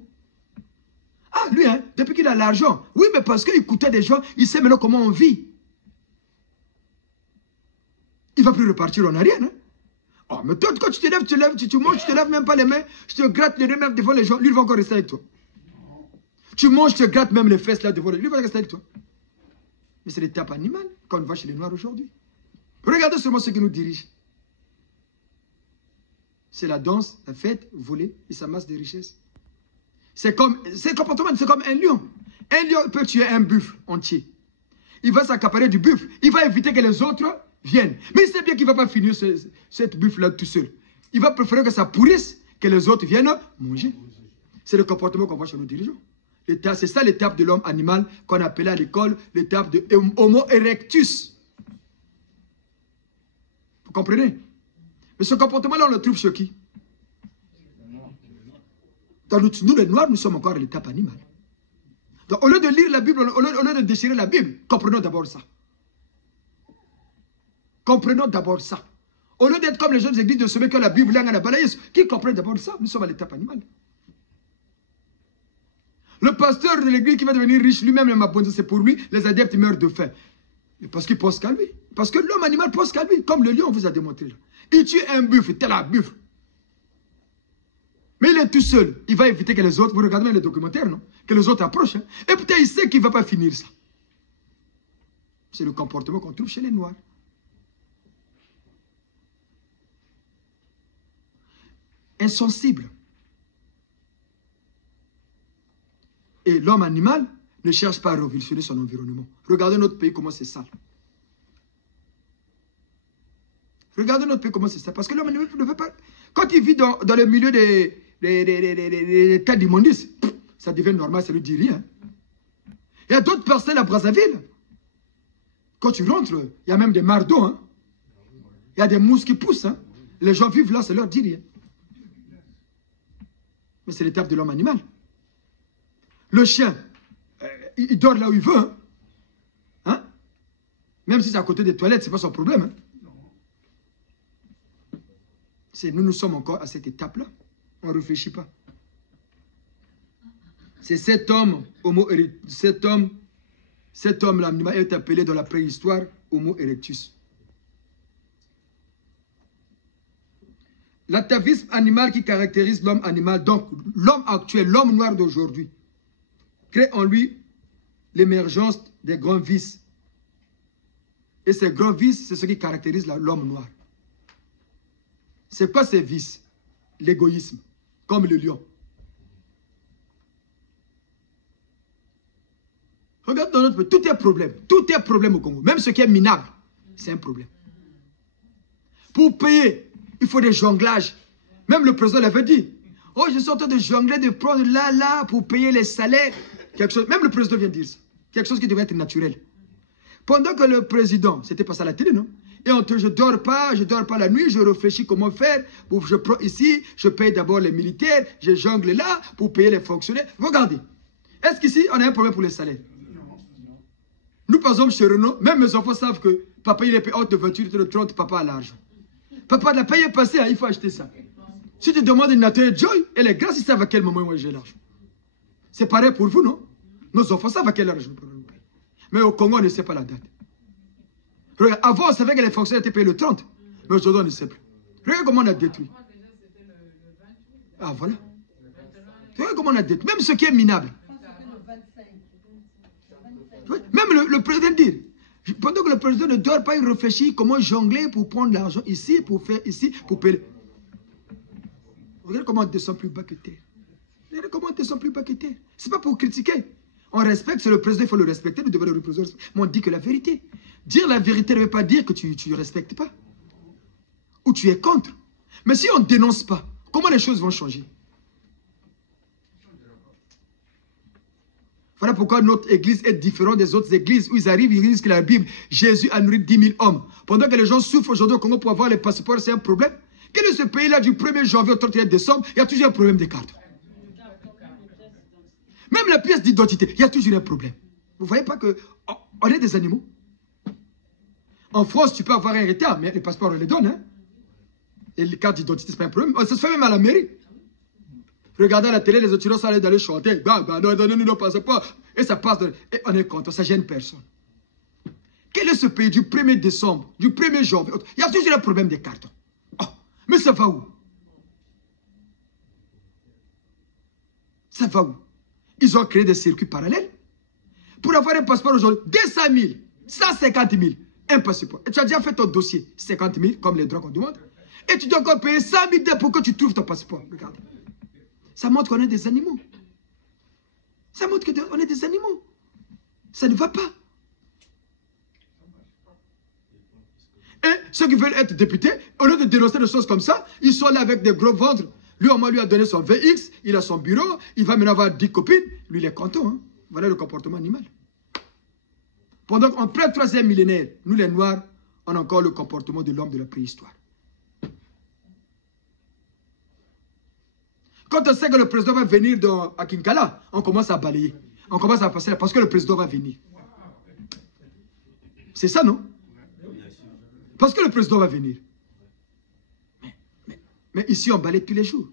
Ah, lui, hein, depuis qu'il a l'argent. Oui, mais parce qu'il coûtait des gens, il sait maintenant comment on vit. Il ne va plus repartir en arrière, hein. Oh, mais toi, quand tu te lèves, tu manges, tu te lèves même pas les mains, je te gratte les deux même devant les gens, lui, il va encore rester avec toi. Tu manges, tu te grattes même les fesses là devant les gens, lui, il va rester avec toi. Mais c'est l'étape animale qu'on voit chez les Noirs aujourd'hui. Regardez seulement ce qui nous dirige. C'est la danse, la fête, voler, et ça masse des richesses. C'est le comportement, c'est comme un lion. Un lion peut tuer un buffle entier. Il va s'accaparer du buffle, il va éviter que les autres viennent. Mais il sait bien qu'il ne va pas finir cette buffle-là tout seul. Il va préférer que ça pourrisse, que les autres viennent manger. C'est le comportement qu'on voit chez nos dirigeants. C'est ça l'étape de l'homme animal qu'on appelait à l'école l'étape de Homo erectus. Vous comprenez? Mais ce comportement-là, on le trouve chez qui? Nous, les Noirs, nous sommes encore à l'étape animale. Donc, au lieu de lire la Bible, au lieu de déchirer la Bible, comprenons d'abord ça. Comprenons d'abord ça. Au lieu d'être comme les jeunes églises de semer que la Bible, là, la balayeuse, qui comprennent d'abord ça? Nous sommes à l'étape animale. Le pasteur de l'église qui va devenir riche, lui-même, c'est pour lui, les adeptes meurent de faim. Mais parce qu'il pense qu'à lui. Parce que l'homme animal pense qu'à lui, comme le lion vous a démontré là. Il tue un buffle, tel un buffle. Mais il est tout seul. Il va éviter que les autres, vous regardez même les documentaires, non? Que les autres approchent. Hein? Et peut-être il sait qu'il ne va pas finir ça. C'est le comportement qu'on trouve chez les Noirs. Insensible. Et l'homme animal ne cherche pas à révolutionner son environnement. Regardez notre pays, comment c'est sale. Regardez notre pays, comment c'est sale. Parce que l'homme animal ne veut pas... Quand il vit dans le milieu des tas d'immondices, ça devient normal, ça ne lui dit rien. Il y a d'autres personnes à Brazzaville. Quand tu rentres, il y a même des mares d'eau. Hein. Il y a des mousses qui poussent. Hein. Les gens vivent là, ça leur dit rien. Mais c'est l'étape de l'homme animal. Le chien, il dort là où il veut. Hein. Hein? Même si c'est à côté des toilettes, ce n'est pas son problème. Hein. Nous sommes encore à cette étape-là. On ne réfléchit pas. C'est cet homme, cet homme-là est appelé dans la préhistoire Homo erectus. L'atavisme animal qui caractérise l'homme animal, donc l'homme actuel, l'homme noir d'aujourd'hui, crée en lui l'émergence des grands vices. Et ces grands vices, c'est ce qui caractérise l'homme noir. C'est quoi ces vices? L'égoïsme, comme le lion. Regarde dans notre pays, tout est problème. Tout est problème au Congo. Même ce qui est minable, c'est un problème. Pour payer, il faut des jonglages. Même le président l'avait dit. Oh, je suis en train de jongler, de prendre là pour payer les salaires. Quelque chose, même le président vient de dire ça. Quelque chose qui devait être naturel. Pendant que le président, c'était pas ça à la télé, non? Et je ne dors pas la nuit, je réfléchis comment faire. Je prends ici, je paye d'abord les militaires, je jongle là pour payer les fonctionnaires. Regardez, est-ce qu'ici, on a un problème pour les salaires? Nous, par exemple, chez Renault, même mes enfants savent que papa, il est payé de 28, de 30, papa a l'argent. Papa, la paye est passée, hein, il faut acheter ça. Si tu demandes une Nathalie Joy, elle est grâce, ils savent à quel moment moi j'ai l'argent. C'est pareil pour vous, non? Nos enfants savent à quel argent. Mais au Congo, on ne sait pas la date. Regarde, avant, on savait que les fonctionnaires étaient payés le 30. Mais aujourd'hui, on ne sait plus. Regarde comment on a détruit. Ah, voilà. Regarde comment on a détruit. Même ce qui est minable. Même le président dit, pendant que le président ne dort pas, il réfléchit comment jongler pour prendre l'argent ici, pour faire ici, pour payer. Regarde comment on descend plus bas que terre. Regardez comment on descend plus bas que terre. Ce n'est pas pour critiquer. On respecte, c'est le président, il faut le respecter, nous devons le représenter. Mais on dit que la vérité. Dire la vérité ne veut pas dire que tu ne respectes pas. Ou tu es contre. Mais si on ne dénonce pas, comment les choses vont changer? Voilà pourquoi notre église est différente des autres églises où ils arrivent, ils disent que la Bible, Jésus a nourri 10 000 hommes. Pendant que les gens souffrent aujourd'hui au Congo pour avoir les passeports, c'est un problème. Quel est ce pays-là du 1er janvier au 31 décembre? Il y a toujours un problème des cartes. Même la pièce d'identité, il y a toujours un problème. Vous ne voyez pas qu'on est des animaux? En France, tu peux avoir un retard, mais les passeports, on les donne. Hein? Et les cartes d'identité, ce n'est pas un problème. Ça se fait même à la mairie. Regardez à la télé, les étudiants sont allés d'aller chanter. Donnez-nous nos passeports. Et ça passe. Et on est content, ça ne gêne personne. Quel est ce pays du 1er décembre, du 1er janvier? Il y a toujours un problème des cartons. Oh, mais ça va où? Ça va où? Ils ont créé des circuits parallèles. Pour avoir un passeport aujourd'hui, 200 000, 150 000, un passeport. Et tu as déjà fait ton dossier, 50 000, comme les droits qu'on demande. Et tu dois encore payer 100 000 pour que tu trouves ton passeport. Regarde. Ça montre qu'on est des animaux. Ça montre qu'on est des animaux. Ça ne va pas. Et ceux qui veulent être députés, au lieu de dénoncer des choses comme ça, ils sont là avec des gros ventres. Lui, on lui a donné son VX, il a son bureau, il va maintenant avoir 10 copines. Lui, il est content. Hein? Voilà le comportement animal. Pendant qu'en plein 3e millénaire, nous les Noirs, on a encore le comportement de l'homme de la préhistoire. Quand on sait que le président va venir à Kinkala, on commence à balayer. On commence à passer là parce que le président va venir. C'est ça, non? Parce que le président va venir. Mais ici, on balaye tous les jours.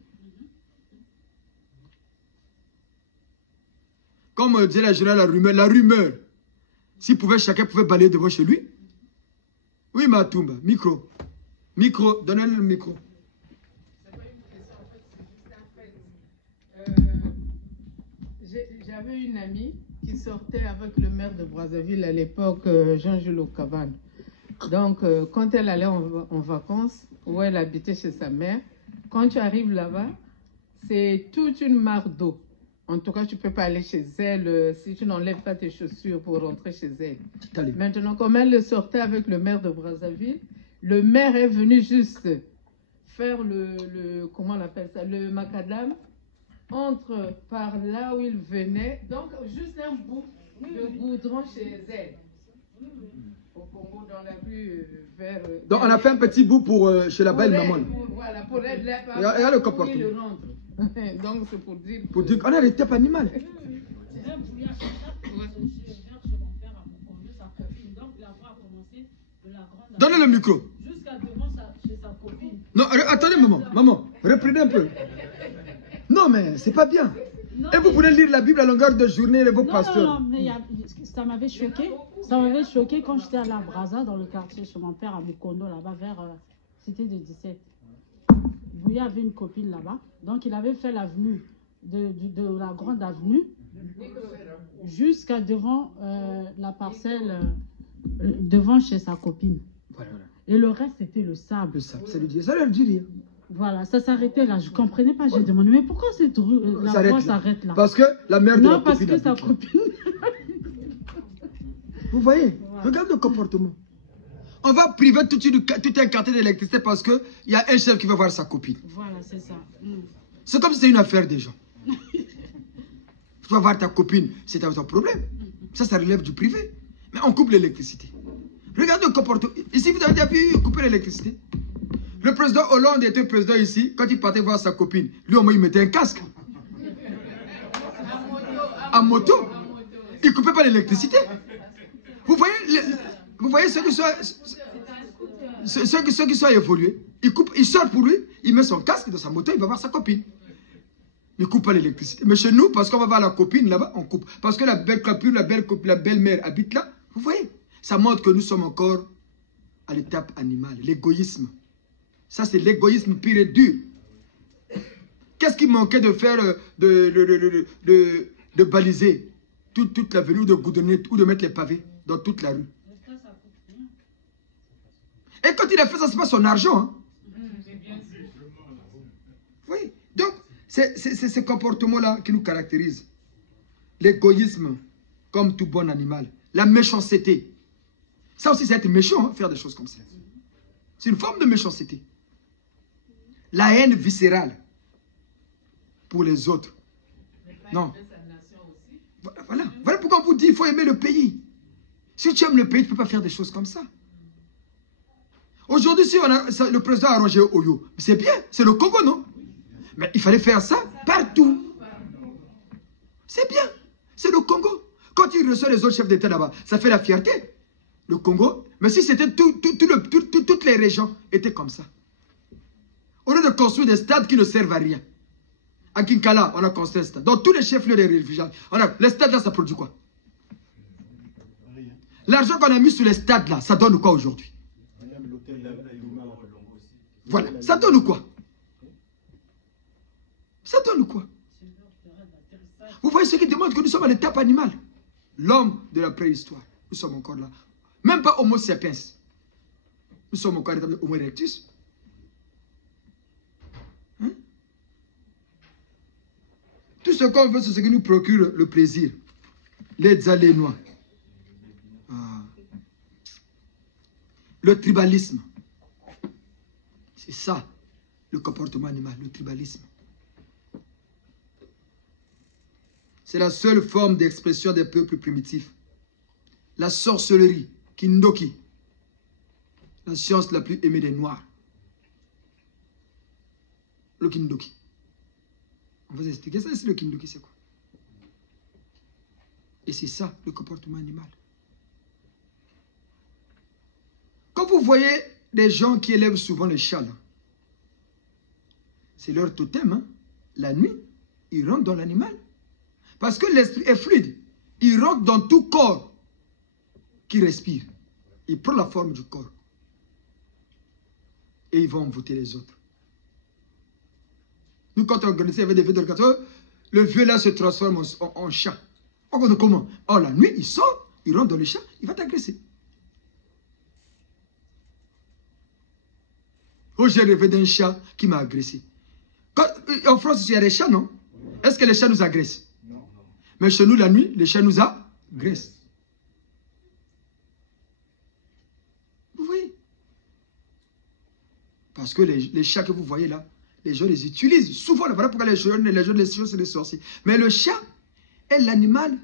Comme disait la générale, la rumeur. Chacun pouvait balayer devant chez lui. Oui, Matumba, micro. Micro, donnez-le le micro. J'avais une amie qui sortait avec le maire de Brazzaville à l'époque, Jean-Jules Okavan. Donc, quand elle allait en vacances, où elle habitait chez sa mère, quand tu arrives là-bas, c'est toute une mare d'eau. En tout cas, tu ne peux pas aller chez elle si tu n'enlèves pas tes chaussures pour rentrer chez elle. Allez. Maintenant, comme elle sortait avec le maire de Brazzaville, le maire est venu juste faire comment on appelle ça, le macadam, entre par là où il venait, donc juste un bout de goudron chez elle. Au Congo, dans la rue vers... Donc on a fait un petit bout pour chez la belle maman. Voilà, pour elle, regarde le comportement. Donc c'est pour dire... Pour dire qu'on est l'étape animale. Donnez le micro. Jusqu'à devant chez sa copine. Non, attendez maman, reprenez un peu. Non mais c'est pas bien. Non, et vous voulez lire la Bible à longueur de journée et vos pasteurs. Non, mais ça m'avait choqué. Ça m'avait choqué quand j'étais à la Brazza, dans le quartier chez mon père, à Mukondo, là-bas, vers Cité de 17. Il y avait une copine là-bas. Donc, il avait fait l'avenue, de la grande avenue, jusqu'à devant la parcelle, devant chez sa copine. Voilà. Et le reste, c'était le sable. Le sable, ça le dit rien. Voilà, ça s'arrêtait là. Je ne comprenais pas. J'ai demandé, mais pourquoi cette rue, la voie s'arrête là? Parce que la mère de la Non, parce copine que sa habite là. copine... Vous voyez, regarde le comportement. On va priver tout un quartier d'électricité parce qu'il y a un chef qui va voir sa copine. Voilà, c'est ça. C'est comme si c'était une affaire des gens. Tu vas voir ta copine, c'est ton problème. Ça relève du privé. Mais on coupe l'électricité. Regardez le comportement. Ici, vous avez déjà vu couper l'électricité. Le président Hollande était président ici. Quand il partait voir sa copine, lui au moins il mettait un casque. En moto. Il ne coupait pas l'électricité. Vous voyez ceux qui sont évolués. Il sort pour lui, il met son casque dans sa moto, il va voir sa copine. Il ne coupe pas l'électricité. Mais chez nous, parce qu'on va voir la copine là-bas, on coupe. Parce que la belle copine, la belle-mère habite là. Vous voyez, ça montre que nous sommes encore à l'étape animale. L'égoïsme. Ça, c'est l'égoïsme pur et dur. Qu'est-ce qui manquait de faire, de baliser toute l'avenue, ou de goudronner, ou de mettre les pavés dans toute la rue? Et quand il a fait ça, c'est pas son argent. Hein? Oui. Donc, c'est ce comportement-là qui nous caractérise. L'égoïsme, comme tout bon animal. La méchanceté. Ça aussi, c'est être méchant, hein, faire des choses comme ça. C'est une forme de méchanceté. La haine viscérale pour les autres. Non. Voilà pourquoi on vous dit qu'il faut aimer le pays. Si tu aimes le pays, tu ne peux pas faire des choses comme ça. Aujourd'hui, si le président a arrangé Oyo, c'est bien, c'est le Congo, non? Mais il fallait faire ça partout. C'est bien, c'est le Congo. Quand il reçoit les autres chefs d'État là-bas, ça fait la fierté. Le Congo, mais si c'était toutes les régions étaient comme ça. Au lieu de construire des stades qui ne servent à rien. À Kinkala, on a construit un stade. Dans tous les chefs-lieux des réfugiés, les stades là, ça produit quoi? L'argent qu'on a mis sur les stades là, ça donne quoi aujourd'hui? Voilà, ça donne quoi? Ça donne quoi? Vous voyez ce qui démontre que nous sommes à l'étape animale. L'homme de la préhistoire, nous sommes encore là. Même pas Homo sapiens. Nous sommes encore à l'étape de Homo erectus. Hein? Tout ce qu'on veut, c'est ce qui nous procure le plaisir. Les alénois. Le tribalisme. C'est ça, le comportement animal, le tribalisme. C'est la seule forme d'expression des peuples primitifs. La sorcellerie, Kindoki, la science la plus aimée des Noirs. Le Kindoki. On va vous expliquer ça, c'est le Kindoki, c'est quoi? Et c'est ça, le comportement animal. Quand vous voyez des gens qui élèvent souvent les chats, c'est leur totem. Hein? La nuit, ils rentrent dans l'animal. Parce que l'esprit est fluide. Il rentre dans tout corps qui respire. Il prend la forme du corps. Et ils vont envoûter les autres. Nous, quand on organisait avec des vieux de le vieux là se transforme en chat. On dit comment? Oh, la nuit, il sort, il rentre dans le chat, il va t'agresser. Oh, j'ai rêvé d'un chat qui m'a agressé. En France, il y a des chats, non? Est-ce que les chats nous agressent? Non. Mais chez nous, la nuit, les chats nous agressent. Vous voyez? Parce que les chats que vous voyez là, les gens les utilisent souvent. Voilà pourquoi les gens c'est des sorciers. Mais le chat est l'animal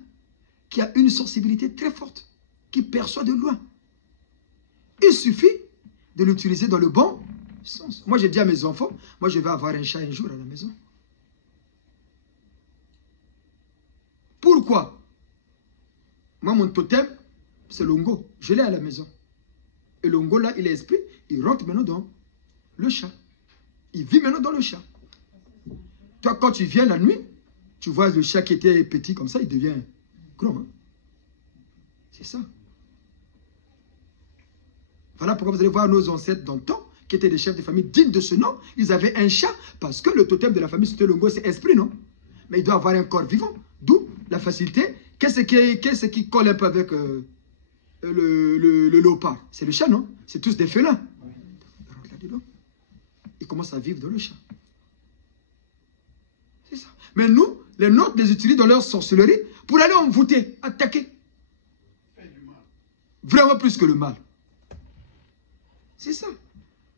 qui a une sensibilité très forte, qui perçoit de loin. Il suffit de l'utiliser dans le bon sens. Moi, j'ai dit à mes enfants, moi, je vais avoir un chat un jour à la maison. Pourquoi? Moi, mon totem, c'est l'ongo. Je l'ai à la maison. Et l'ongo, là, il est esprit. Il rentre maintenant dans le chat. Il vit maintenant dans le chat. Toi, quand tu viens la nuit, tu vois le chat qui était petit comme ça, il devient grand. Hein? C'est ça. Voilà pourquoi vous allez voir nos ancêtres dans le temps, qui étaient des chefs de famille dignes de ce nom. Ils avaient un chat, parce que le totem de la famille, c'était l'ongo, c'est esprit, non? Mais il doit avoir un corps vivant. D'où la facilité. Qu'est-ce qui colle un peu avec le léopard? C'est le chat, non? C'est tous des félins. Il commencent à vivre dans le champ. C'est ça. Mais nous, les nôtres les utilisent dans leur sorcellerie pour aller envoûter, attaquer. Vraiment plus que le mal. C'est ça.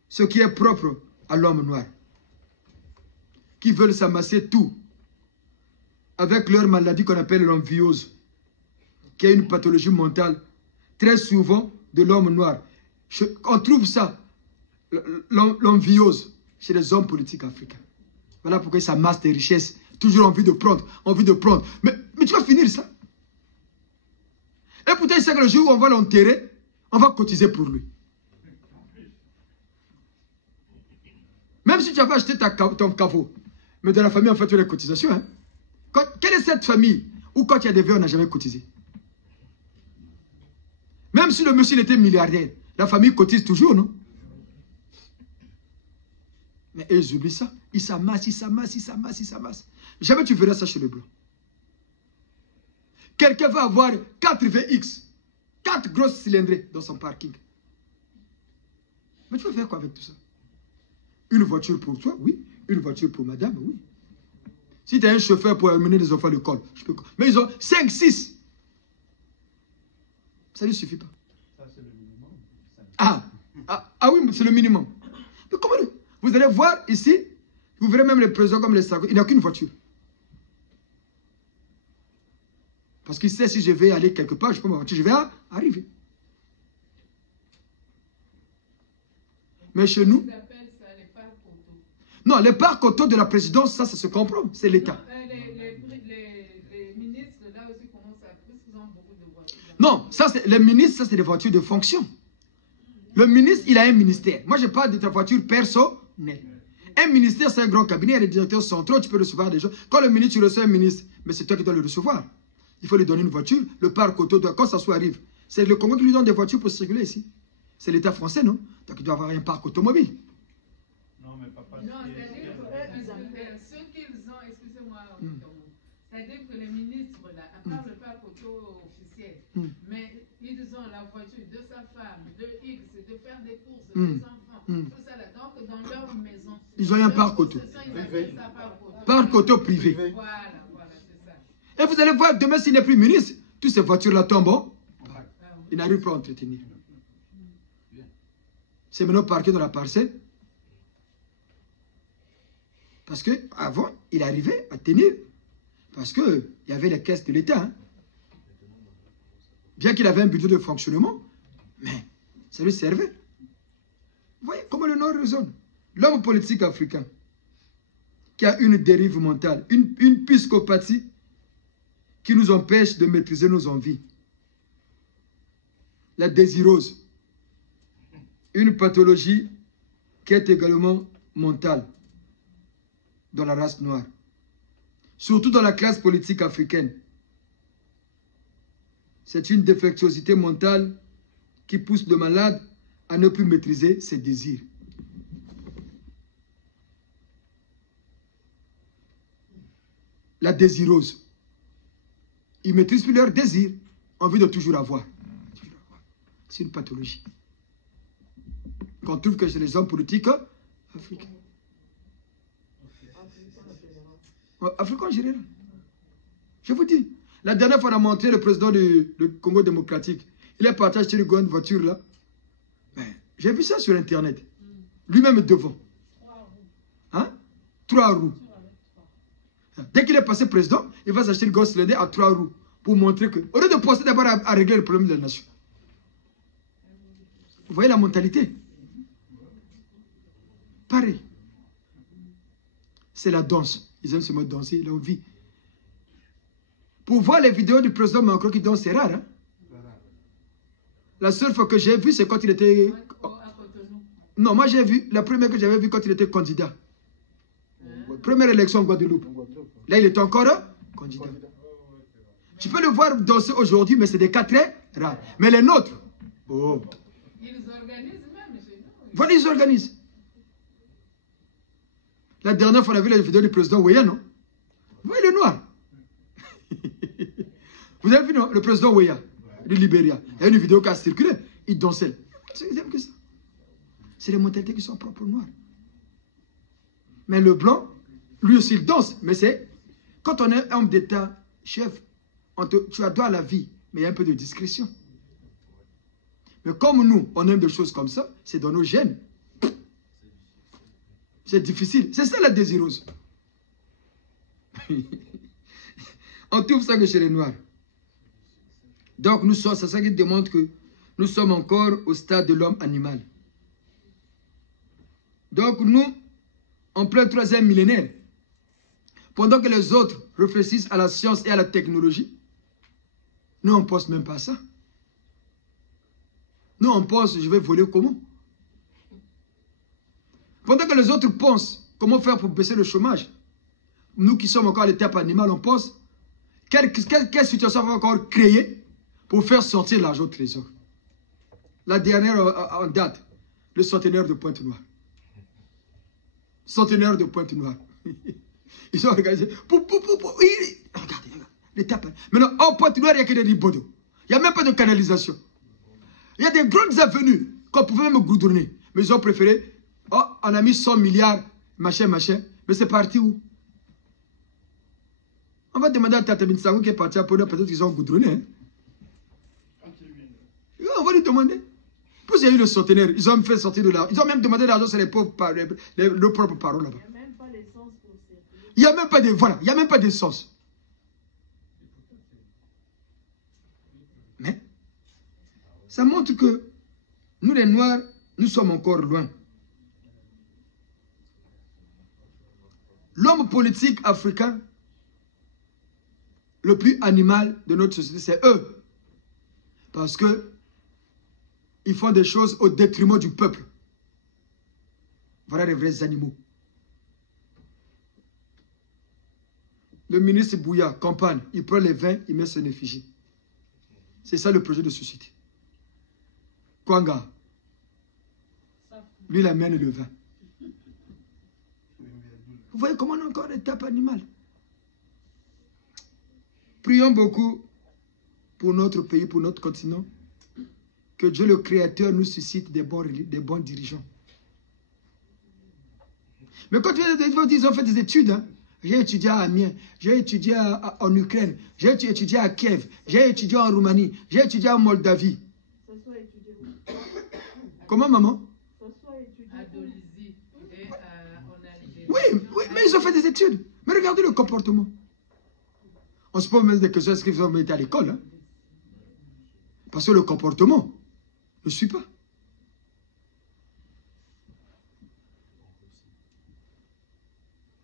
Ce qui est propre à l'homme noir. Qui veulent s'amasser tout. Avec leur maladie qu'on appelle l'enviose. Qui est une pathologie mentale. Très souvent de l'homme noir. On trouve ça. L'enviose chez les hommes politiques africains. Voilà pourquoi ils s'amassent des richesses. Toujours envie de prendre. Envie de prendre. Mais tu vas finir ça. Et pourtant, il sait que le jour où on va l'enterrer, on va cotiser pour lui. Même si tu avais acheté ton caveau. Mais dans la famille, on fait toutes les cotisations. Hein? Quelle est cette famille où quand il y a des vœux, on n'a jamais cotisé? Même si le monsieur était milliardaire, la famille cotise toujours, non? Mais ils oublient ça. Ils s'amassent, ils s'amassent, ils s'amassent, ils s'amassent. Jamais tu verras ça chez les Blancs. Quelqu'un va avoir 4 VX, 4 grosses cylindrées dans son parking. Mais tu vas faire quoi avec tout ça? Une voiture pour toi, oui. Une voiture pour madame, oui. Si tu as un chauffeur pour amener les enfants à l'école, je peux... Mais ils ont 5, 6. Ça ne suffit pas. Ça, c'est le minimum. Ah oui, c'est le minimum. Mais comment... Vous allez voir ici, vous verrez même les présidents comme les Sarkozy, il n'y a qu'une voiture. Parce qu'il sait si je vais aller quelque part, je prends ma voiture, je vais arriver. Mais chez nous... Non, les parcs auto de la présidence, ça se comprend, c'est l'État. Les ministres, là aussi, commencent à... Ils ont beaucoup de voitures. Non, les ministres, ça c'est des voitures de fonction. Le ministre, il a un ministère. Moi, je parle de ta voiture personnelle. Un ministère, c'est un grand cabinet, il y a des directeurs centraux, tu peux recevoir des gens. Quand le ministre, tu reçois un ministre, mais c'est toi qui dois le recevoir. Il faut lui donner une voiture, le parc auto, quand ça soit arrive. C'est le Congo qui lui donne des voitures pour circuler ici. C'est l'État français, non? Donc il doit avoir un parc automobile. Non, mais papa, non, c'est-à-dire que ceux qu'ils ont, excusez-moi, c'est-à-dire que les ministres, là, à part le parc auto officiel, mais ils ont la voiture de sa femme, de X, de faire des courses, des enfants, tout ça là. Donc, dans leur maison, ils ont un parc auto. Parc auto privé. Voilà, c'est ça. Et vous allez voir, demain, s'il n'est plus ministre, toutes ces voitures-là tombent. Ils n'arrivent pas à entretenir. C'est maintenant parqué dans la parcelle. Parce qu'avant, il arrivait à tenir. Parce qu'il y avait les caisses de l'État. Hein. Bien qu'il avait un budget de fonctionnement, mais ça lui servait. Vous voyez comment le Nord raisonne. L'homme politique africain qui a une dérive mentale, une psychopathie qui nous empêche de maîtriser nos envies. La désirose, une pathologie qui est également mentale dans la race noire. Surtout dans la classe politique africaine. C'est une défectuosité mentale qui pousse le malade à ne plus maîtriser ses désirs. La désirose. Ils ne maîtrisent plus leurs désirs, envie de toujours avoir. C'est une pathologie qu'on trouve que chez les hommes politiques africains. Africains en général. Je vous dis, la dernière fois on a montré le président du Congo démocratique. Il est parti acheter une grande voiture là. J'ai vu ça sur internet. Lui-même devant. 3 roues. Dès qu'il est passé président, il va s'acheter une grosse cylindrée à 3 roues. Pour montrer que, au lieu de penser d'abord à régler le problème de la nation. Vous voyez la mentalité? Pareil. C'est la danse. Ils aiment se mettre danser, l'envie. Pour voir les vidéos du président Macron qui danse, c'est rare. Hein? La seule fois que j'ai vu, c'est quand il était... Non, moi j'ai vu, la première que j'avais vu quand il était candidat. Première élection en Guadeloupe. Là, il était encore candidat. Tu peux le voir danser aujourd'hui, mais c'est des cas très rares. Mais les nôtres, oh. Ils organisent même chez nous. Voilà, ils organisent. La dernière fois, on a vu la vidéo du président Weah, non? Vous voyez le noir? Vous avez vu, non? Le président Weah, du Libéria. Il y a une vidéo qui a circulé. Il dansait. Ils aiment que ça. C'est les mentalités qui sont propres aux noirs. Mais le blanc, lui aussi, il danse. Mais c'est, quand on est homme d'État, chef, tu adores la vie, mais il y a un peu de discrétion. Mais comme nous, on aime des choses comme ça, c'est dans nos gènes. C'est difficile. C'est ça la désirose. On trouve ça que chez les Noirs. Donc, c'est ça qui démontre que nous sommes encore au stade de l'homme animal. Donc, nous, en plein 3e millénaire, pendant que les autres réfléchissent à la science et à la technologie, nous, on ne pense même pas à ça. Nous, on pense, je vais voler comment? Pendant que les autres pensent comment faire pour baisser le chômage, nous qui sommes encore à l'étape animale, on pense quelle situation va encore créer pour faire sortir l'argent au trésor. La dernière en date, le centenaire de Pointe-Noire. Centenaire de Pointe-Noire. Ils ont organisé. Regardez, l'étape. Maintenant, en Pointe-Noire, il n'y a que des ribodos. Il n'y a même pas de canalisation. Il y a des grandes avenues qu'on pouvait même goudronner. Mais ils ont préféré, oh, on a mis 100 milliards, machin, machin. Mais c'est parti où? On va demander à Tata Binsangou qui est parti à Pona, peut-être qu'ils ont goudronné. Hein? On va lui demander. Puis il y a eu le centenaire, ils ont fait sortir de l'argent. Ils ont même demandé l'argent sur les pauvres, leurs propres paroles là-bas. Il n'y a même pas d'essence pour circuler. Il n'y a même pas de, voilà, il n'y a même pas d'essence. Mais ça montre que nous les Noirs, nous sommes encore loin. L'homme politique africain, le plus animal de notre société, c'est eux. Parce que ils font des choses au détriment du peuple. Voilà les vrais animaux. Le ministre Bouya, campagne, il prend les vins, il met son effigie. C'est ça le projet de société. Kwanga, lui, il amène le vin. Vous voyez comment on a encore l'étape animale. Prions beaucoup pour notre pays, pour notre continent. Que Dieu le Créateur nous suscite des bons dirigeants. Mais quand ils ont fait des études, hein, j'ai étudié à Amiens, j'ai étudié en Ukraine, j'ai étudié à Kiev, j'ai étudié en Roumanie, j'ai étudié en Moldavie. Comment, maman? À Dolisie et en Algérie. Oui, mais ils ont fait des études. Mais regardez le comportement. On se pose même des questions, est-ce qu'ils ont été à l'école? Hein? Parce que le comportement ne suit pas.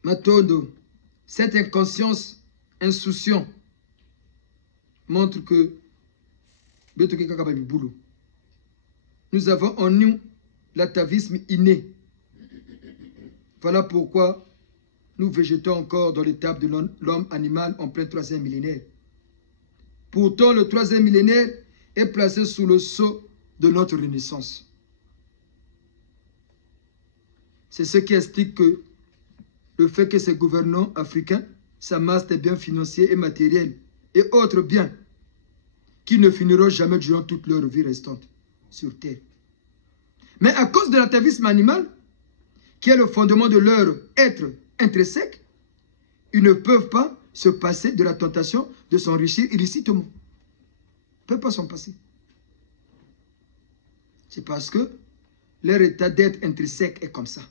Matondo, cette inconscience insouciante montre que nous avons en nous l'atavisme inné. Voilà pourquoi nous végétons encore dans l'étape de l'homme animal en plein 3e millénaire. Pourtant, le 3e millénaire est placé sous le sceau de notre renaissance. C'est ce qui explique que le fait que ces gouvernants africains s'amassent des biens financiers et matériels et autres biens qui ne finiront jamais durant toute leur vie restante sur Terre. Mais à cause de l'atavisme animal, qui est le fondement de leur être intrinsèque, ils ne peuvent pas se passer de la tentation de s'enrichir illicitement. Ils ne peuvent pas s'en passer. C'est parce que leur état d'être intrinsèque est comme ça.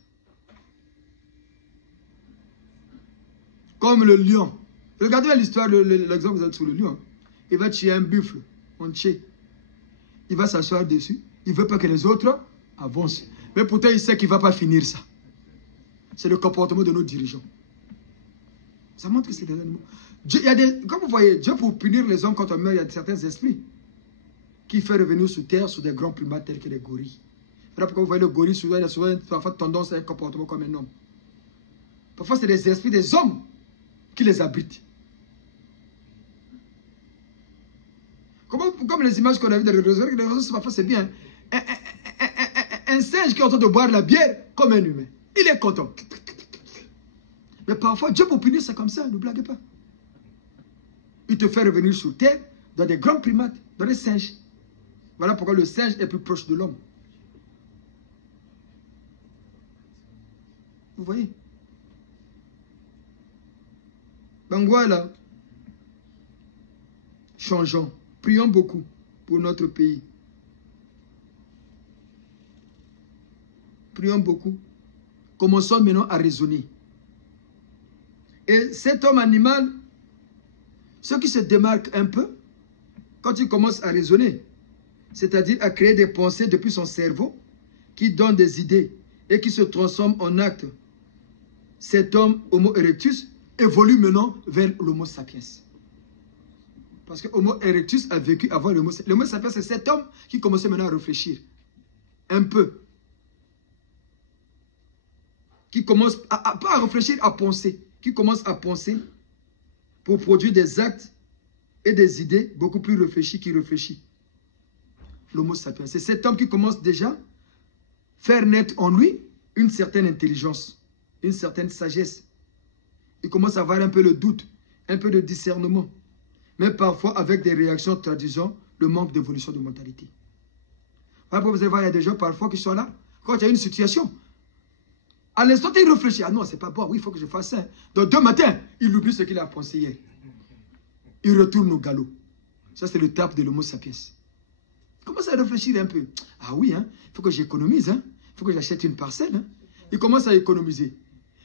Comme le lion. Regardez l'histoire, l'exemple que vous avez sur le lion. Il va tuer un buffle entier. Il va s'asseoir dessus. Il ne veut pas que les autres avancent. Mais pourtant, il sait qu'il ne va pas finir ça. C'est le comportement de nos dirigeants. Ça montre que c'est des animaux. Dieu, comme vous voyez, Dieu pour punir les hommes quand on meurt, il y a certains esprits qui fait revenir sur terre sur des grands primates tels que les gorilles. Voilà pourquoi vous voyez le gorille, souvent, il a souvent parfois tendance à un comportement comme un homme. Parfois, c'est des esprits des hommes qui les abritent. Comme les images qu'on a vues dans les réseaux, parfois c'est bien. Un singe qui est en train de boire la bière comme un humain. Il est content. Mais parfois, Dieu pour punir, c'est comme ça, ne blaguez pas. Il te fait revenir sur terre dans des grands primates, dans les singes. Voilà pourquoi le singe est plus proche de l'homme. Vous voyez? Donc voilà. Changeons. Prions beaucoup pour notre pays. Prions beaucoup. Commençons maintenant à raisonner. Et cet homme animal, ce qui se démarque un peu, quand il commence à raisonner, c'est-à-dire à créer des pensées depuis son cerveau, qui donnent des idées et qui se transforment en actes, cet homme, Homo erectus, évolue maintenant vers l'Homo sapiens. Parce que Homo erectus a vécu avant l'Homo sapiens. L'Homo sapiens, c'est cet homme qui commençait maintenant à réfléchir. Un peu. Qui commence, pas à réfléchir, à penser. Qui commence à penser pour produire des actes et des idées beaucoup plus réfléchies qui réfléchit. L'Homo sapiens. C'est cet homme qui commence déjà à faire naître en lui une certaine intelligence, une certaine sagesse. Il commence à avoir un peu le doute, un peu de discernement, mais parfois avec des réactions traduisant le manque d'évolution de mentalité. Voilà pourquoi vous allez voir, il y a des gens parfois qui sont là, quand il y a une situation, à l'instant, il réfléchit. Ah non, c'est pas bon, oui, il faut que je fasse ça. Donc, demain matin, il oublie ce qu'il a pensé hier. Il retourne au galop. Ça, c'est le tape de l'Homo sapiens. Il commence à réfléchir un peu. Ah oui, il faut que j'économise. Il faut que j'achète une parcelle. Il commence à économiser.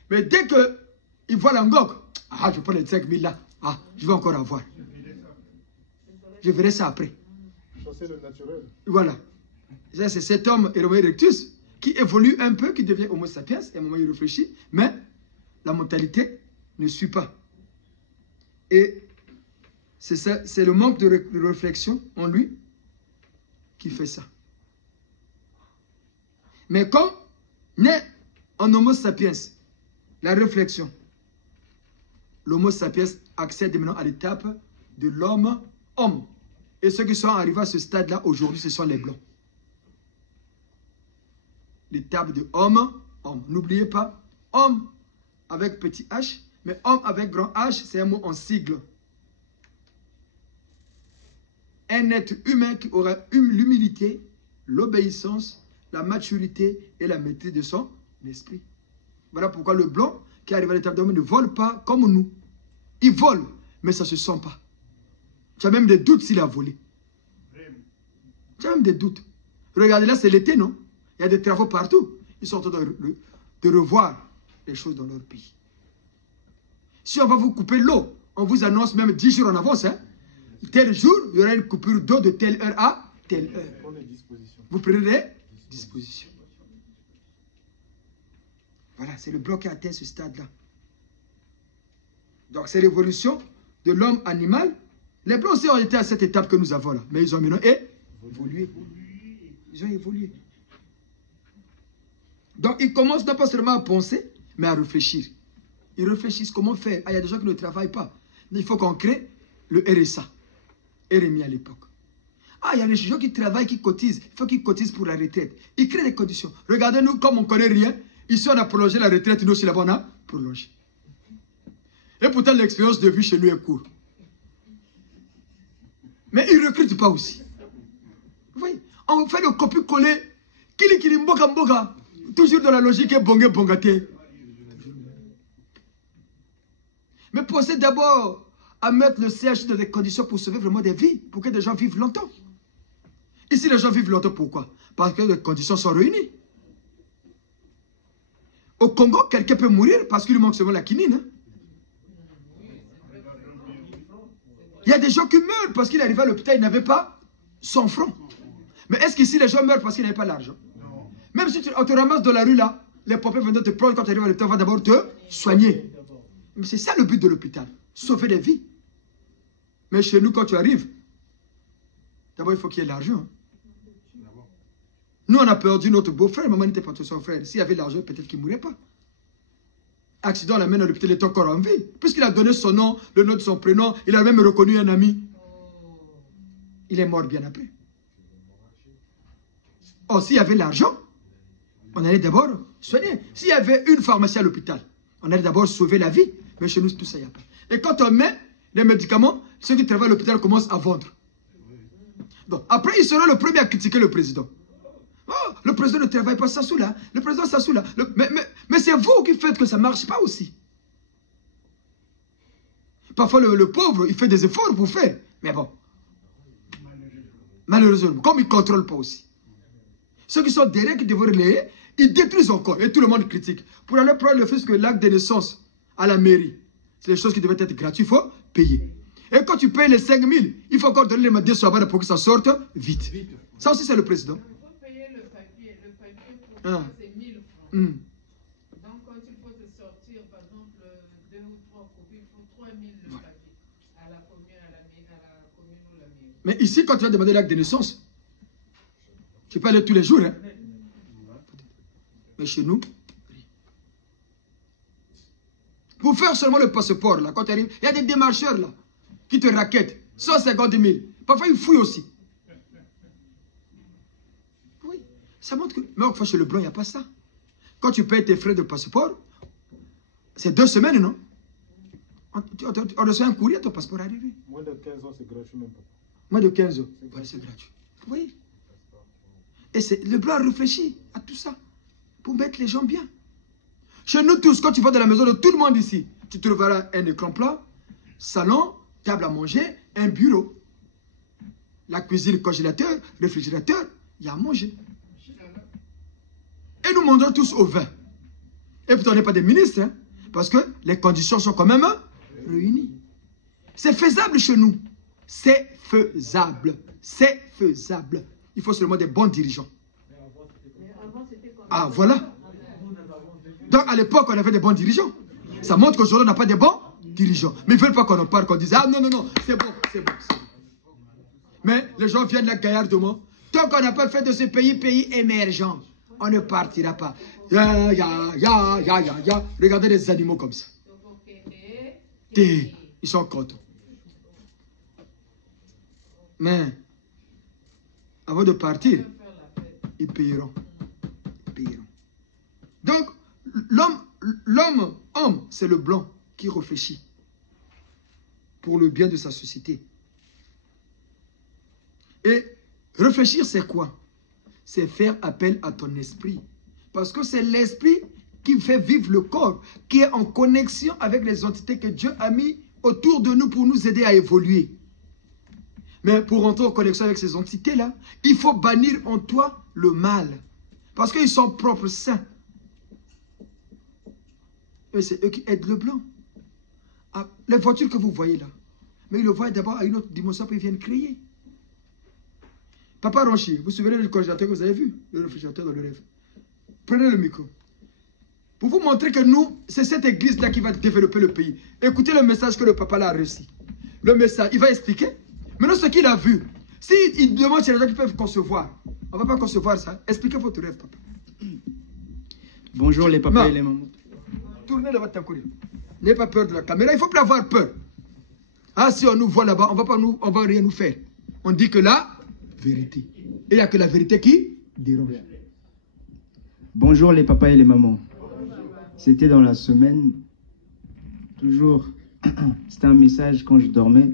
Mais dès qu'il voit l'angok, ah, je prends les 5 000 là. Ah, je vais encore avoir. Je verrai ça après. Chasser le naturel. Voilà. Ça, c'est cet homme, Homo erectus, qui évolue un peu, qui devient Homo sapiens. Et à un moment, il réfléchit. Mais la mentalité ne suit pas. Et c'est le manque de réflexion en lui qui fait ça. Mais quand naît en Homo sapiens la réflexion, l'Homo sapiens accède maintenant à l'étape de l'homme-homme. Et ceux qui sont arrivés à ce stade-là aujourd'hui, ce sont les blancs. L'étape de homme-homme. N'oubliez pas, homme avec petit h, mais homme avec grand H, c'est un mot en sigle. Un être humain qui aura l'humilité, l'obéissance, la maturité et la maîtrise de son esprit. Voilà pourquoi le blanc qui arrive à l'étape d'homme ne vole pas comme nous. Il vole, mais ça ne se sent pas. Tu as même des doutes s'il a volé. Tu as même des doutes. Regardez là, c'est l'été, non? Il y a des travaux partout. Ils sont en train de revoir les choses dans leur pays. Si on va vous couper l'eau, on vous annonce même 10 jours en avance, tel jour, il y aura une coupure d'eau de telle heure à telle heure. Vous prenez des dispositions. Voilà, c'est le bloc qui a atteint ce stade-là. Donc, c'est l'évolution de l'homme animal. Les blancs aussi ont été à cette étape que nous avons là. Mais ils ont maintenant évolué. Ils ont évolué. Donc, ils commencent non pas seulement à penser, mais à réfléchir. Ils réfléchissent comment faire. Ah, il y a des gens qui ne travaillent pas. Mais il faut qu'on crée le RSA. RMI à l'époque. Ah, il y a des gens qui travaillent, qui cotisent. Il faut qu'ils cotisent pour la retraite. Ils créent des conditions. Regardez-nous, comme on ne connaît rien, ici on a prolongé la retraite, nous aussi là-bas on a prolongé. Et pourtant l'expérience de vie chez nous est courte. Mais ils ne recrutent pas aussi. Vous voyez, on fait le copier-coller. Kili mboka mboka. Toujours dans la logique est bongé bongate. Mais pensez d'abord à mettre le CH dans des conditions pour sauver vraiment des vies, pour que des gens vivent longtemps. Ici, les gens vivent longtemps, pourquoi? Parce que les conditions sont réunies. Au Congo, quelqu'un peut mourir parce qu'il lui manque seulement la quinine. Il y a des gens qui meurent parce qu'il est arrivé à l'hôpital, il n'avait pas 100 francs. Mais est-ce qu'ici, les gens meurent parce qu'ils n'avaient pas l'argent? Même si on te ramasse dans la rue là, les pompiers viennent te prendre quand tu arrives à l'hôpital, on va d'abord te soigner. Mais c'est ça le but de l'hôpital, sauver des vies. Mais chez nous, quand tu arrives, d'abord il faut qu'il y ait l'argent. Nous, on a perdu notre beau-frère, maman n'était pas son frère. S'il y avait l'argent, peut-être qu'il ne mourrait pas. Accident, on l'amène à l'hôpital, il est encore en vie. Puisqu'il a donné son nom, le nom de son prénom, il a même reconnu un ami. Il est mort bien après. Or, s'il y avait l'argent, on allait d'abord soigner. S'il y avait une pharmacie à l'hôpital, on allait d'abord sauver la vie. Mais chez nous, tout ça, il n'y a pas. Et quand on met les médicaments, ceux qui travaillent à l'hôpital commencent à vendre. Donc, après, ils seront le premier à critiquer le président. Oh, le président ne travaille pas, Sassou là. Le président Sassou là. Mais c'est vous qui faites que ça ne marche pas aussi. Parfois, le pauvre, il fait des efforts pour faire. Mais bon. Malheureusement, comme il ne contrôle pas aussi. Ceux qui sont derrière, qui devraient relayer, ils détruisent encore. Et tout le monde critique. Pour aller prendre le fait que l'acte de naissance à la mairie, c'est des choses qui devaient être gratuites, il faut payer. Et quand tu payes les 5 000, il faut encore donner les 200 balles pour que ça sorte vite. Ça aussi, c'est le président. Il faut payer le papier. Le papier, pour Ah. c'est 1 000 francs. Mm. Donc, quand il faut te sortir, par exemple, 2 ou 3 copies, il faut 3 000 le papier à la commune, à la commune ou la mairie. Mais ici, quand tu vas demander l'acte de naissance, tu peux aller tous les jours. Hein? Mais chez nous, pour faire seulement le passeport, là, quand tu arrives, il y a des démarcheurs là, qui te raquettent. 150 000. Parfois, ils fouillent aussi. Oui, ça montre que... Mais enfin, chez le blanc, il n'y a pas ça. Quand tu payes tes frais de passeport, c'est 2 semaines, non? On reçoit un courrier, ton passeport est arrivé. Moins de 15 ans, c'est gratuit même pas. Moins de 15 ans, voilà, c'est gratuit. Oui. Et le blanc réfléchit à tout ça pour mettre les gens bien. Chez nous tous, quand tu vas dans la maison de tout le monde ici, tu trouveras un écran plat, salon, table à manger, un bureau. La cuisine, congélateur, réfrigérateur, il y a à manger. Et nous mangeons tous au vin. Et pourtant, on n'est pas des ministres, hein, parce que les conditions sont quand même réunies. C'est faisable chez nous. C'est faisable. C'est faisable. Il faut seulement des bons dirigeants. Ah, voilà. Donc, à l'époque, on avait des bons dirigeants. Ça montre qu'aujourd'hui, on n'a pas de bons dirigeants. Mais ils ne veulent pas qu'on en parle, qu'on dise, ah non, non, non, c'est bon, c'est bon, c'est bon. Mais les gens viennent là gaillardement. Tant qu'on n'a pas fait de ce pays émergent, on ne partira pas. Ya, ya, ya, ya, ya, ya. Regardez les animaux comme ça. Ils sont contents. Mais, avant de partir, ils payeront. Ils payeront. Donc, homme, c'est le blanc qui réfléchit pour le bien de sa société. Et réfléchir, c'est quoi? C'est faire appel à ton esprit. Parce que c'est l'esprit qui fait vivre le corps, qui est en connexion avec les entités que Dieu a mis autour de nous pour nous aider à évoluer. Mais pour entrer en connexion avec ces entités-là, il faut bannir en toi le mal. Parce qu'ils sont propres saints. Et c'est eux qui aident le blanc. Ah, les voitures que vous voyez là, mais ils le voient d'abord à une autre dimension, puis ils viennent crier. Papa Ronchi, vous vous souvenez du congélateur que vous avez vu? Le réfrigérateur dans le rêve. Prenez le micro. Pour vous montrer que nous, c'est cette église-là qui va développer le pays. Écoutez le message que le papa là a reçu. Le message, il va expliquer. Maintenant, ce qu'il a vu, s'il demande si les gens qui peuvent concevoir, on ne va pas concevoir ça. Expliquez votre rêve, papa. Bonjour les papas et les mamans. Tournez là-bas ta courrier. N'ayez pas peur de la caméra, il ne faut plus avoir peur. Ah, si on nous voit là-bas, on va rien nous faire. On dit que la vérité. Et il n'y a que la vérité qui dérange. Bonjour les papas et les mamans. C'était dans la semaine, toujours, c'était un message quand je dormais.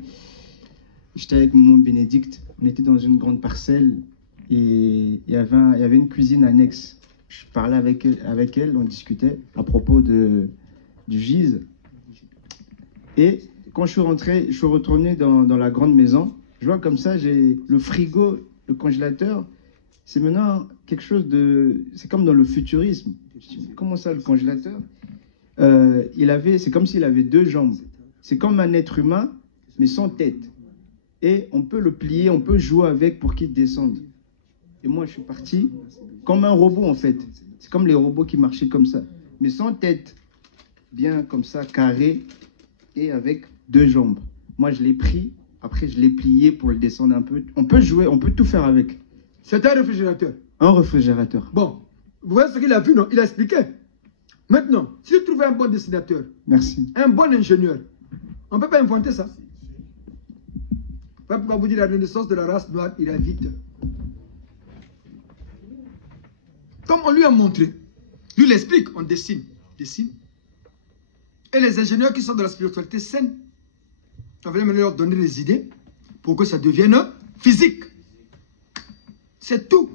J'étais avec maman Bénédicte, on était dans une grande parcelle et il y avait une cuisine annexe. Je parlais avec elle, on discutait à propos du gise. Et quand je suis rentré, je suis retourné dans la grande maison. Je vois comme ça, j'ai le frigo, le congélateur. C'est maintenant quelque chose de... C'est comme dans le futurisme. Comment ça, le congélateur? C'est comme s'il avait 2 jambes. C'est comme un être humain, mais sans tête. Et on peut le plier, on peut jouer avec pour qu'il descende. Et moi, je suis parti comme un robot, en fait. C'est comme les robots qui marchaient comme ça. Mais sans tête. Bien comme ça, carré. Et avec 2 jambes. Moi, je l'ai pris. Après, je l'ai plié pour le descendre un peu. On peut jouer, on peut tout faire avec. C'est un réfrigérateur. Un réfrigérateur. Bon, vous voyez ce qu'il a vu, non? Il a expliqué. Maintenant, si vous trouvez un bon dessinateur, Merci. un bon ingénieur, on ne peut pas inventer ça. Pas pourquoi vous dire la renaissance de la race noire, il a vite. Comme on lui a montré, lui il explique, on dessine. Et les ingénieurs qui sont dans la spiritualité saine, on va leur donner des idées pour que ça devienne physique. C'est tout.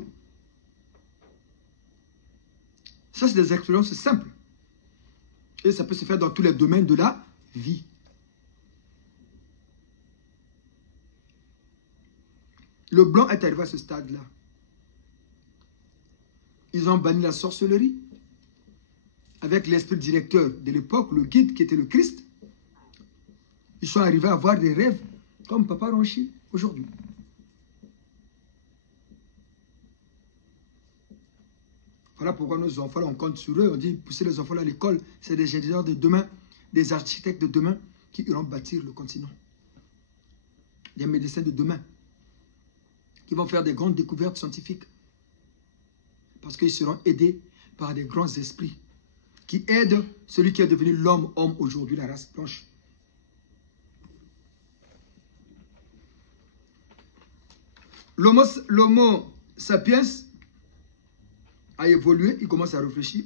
Ça, c'est des expériences simples. Et ça peut se faire dans tous les domaines de la vie. Le blanc est arrivé à ce stade-là. Ils ont banni la sorcellerie avec l'esprit directeur de l'époque, le guide qui était le Christ. Ils sont arrivés à avoir des rêves comme Papa Ronchi aujourd'hui. Voilà pourquoi nos enfants, là, on compte sur eux. On dit, pousser les enfants à l'école, c'est des ingénieurs de demain, des architectes de demain qui iront bâtir le continent. Des médecins de demain qui vont faire des grandes découvertes scientifiques. Parce qu'ils seront aidés par des grands esprits qui aident celui qui est devenu l'homme-homme aujourd'hui, la race blanche. L'homo sapiens a évolué, il commence à réfléchir.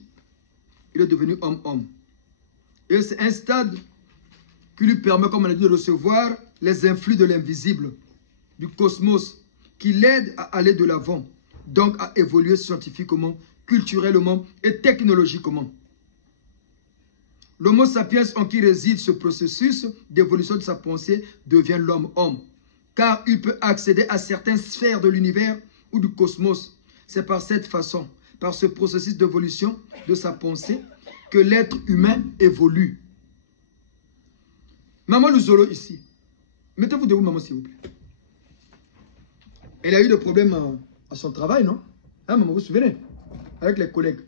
Il est devenu homme-homme. Et c'est un stade qui lui permet, comme on a dit, de recevoir les influx de l'invisible, du cosmos, qui l'aide à aller de l'avant, donc à évoluer scientifiquement, culturellement et technologiquement. L'homo sapiens en qui réside ce processus d'évolution de sa pensée devient l'homme-homme, car il peut accéder à certaines sphères de l'univers ou du cosmos. C'est par cette façon, par ce processus d'évolution de sa pensée, que l'être humain évolue. Maman Luzolo ici, mettez-vous debout, maman, s'il vous plaît. Elle a eu des problèmes à son travail, non? Hein, maman, vous vous souvenez? Avec les collègues.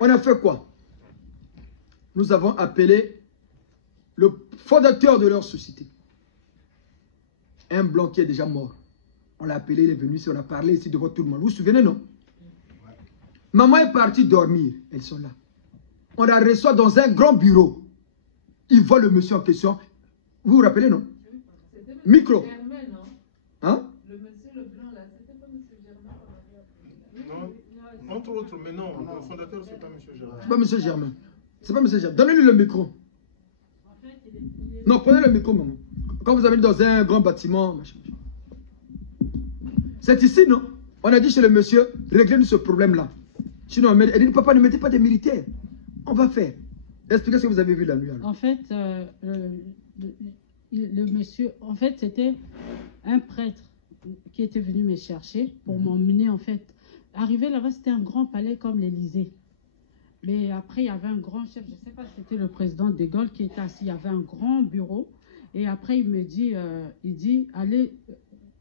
On a fait quoi? Nous avons appelé le fondateur de leur société. Un blanc qui est déjà mort. On l'a appelé, il est venu ici, on a parlé ici devant tout le monde. Vous vous souvenez, non? Maman est partie dormir. Elles sont là. On la reçoit dans un grand bureau. Il voit le monsieur en question. Vous vous rappelez, non? Micro. Germain, non? Hein? Le monsieur Leblanc, là, c'était pas monsieur Germain? Non, entre autres, mais non, le fondateur, c'est pas monsieur Germain. C'est pas monsieur Germain. C'est pas monsieur Germain. Donnez-lui le micro. Non, prenez le micro, maman. Quand vous avez dans un grand bâtiment, c'est ici, non? On a dit chez le monsieur, réglez-nous ce problème-là. Sinon, elle dit, papa, ne mettez pas des militaires. On va faire. Expliquez ce que vous avez vu la nuit. Alors. En fait, le monsieur, en fait, c'était un prêtre qui était venu me chercher pour m'emmener, en fait. Arrivé là-bas, c'était un grand palais comme l'Élysée. Mais après, il y avait un grand chef, je ne sais pas si c'était le président de Gaulle qui était assis. Il y avait un grand bureau. Et après, il me dit, allez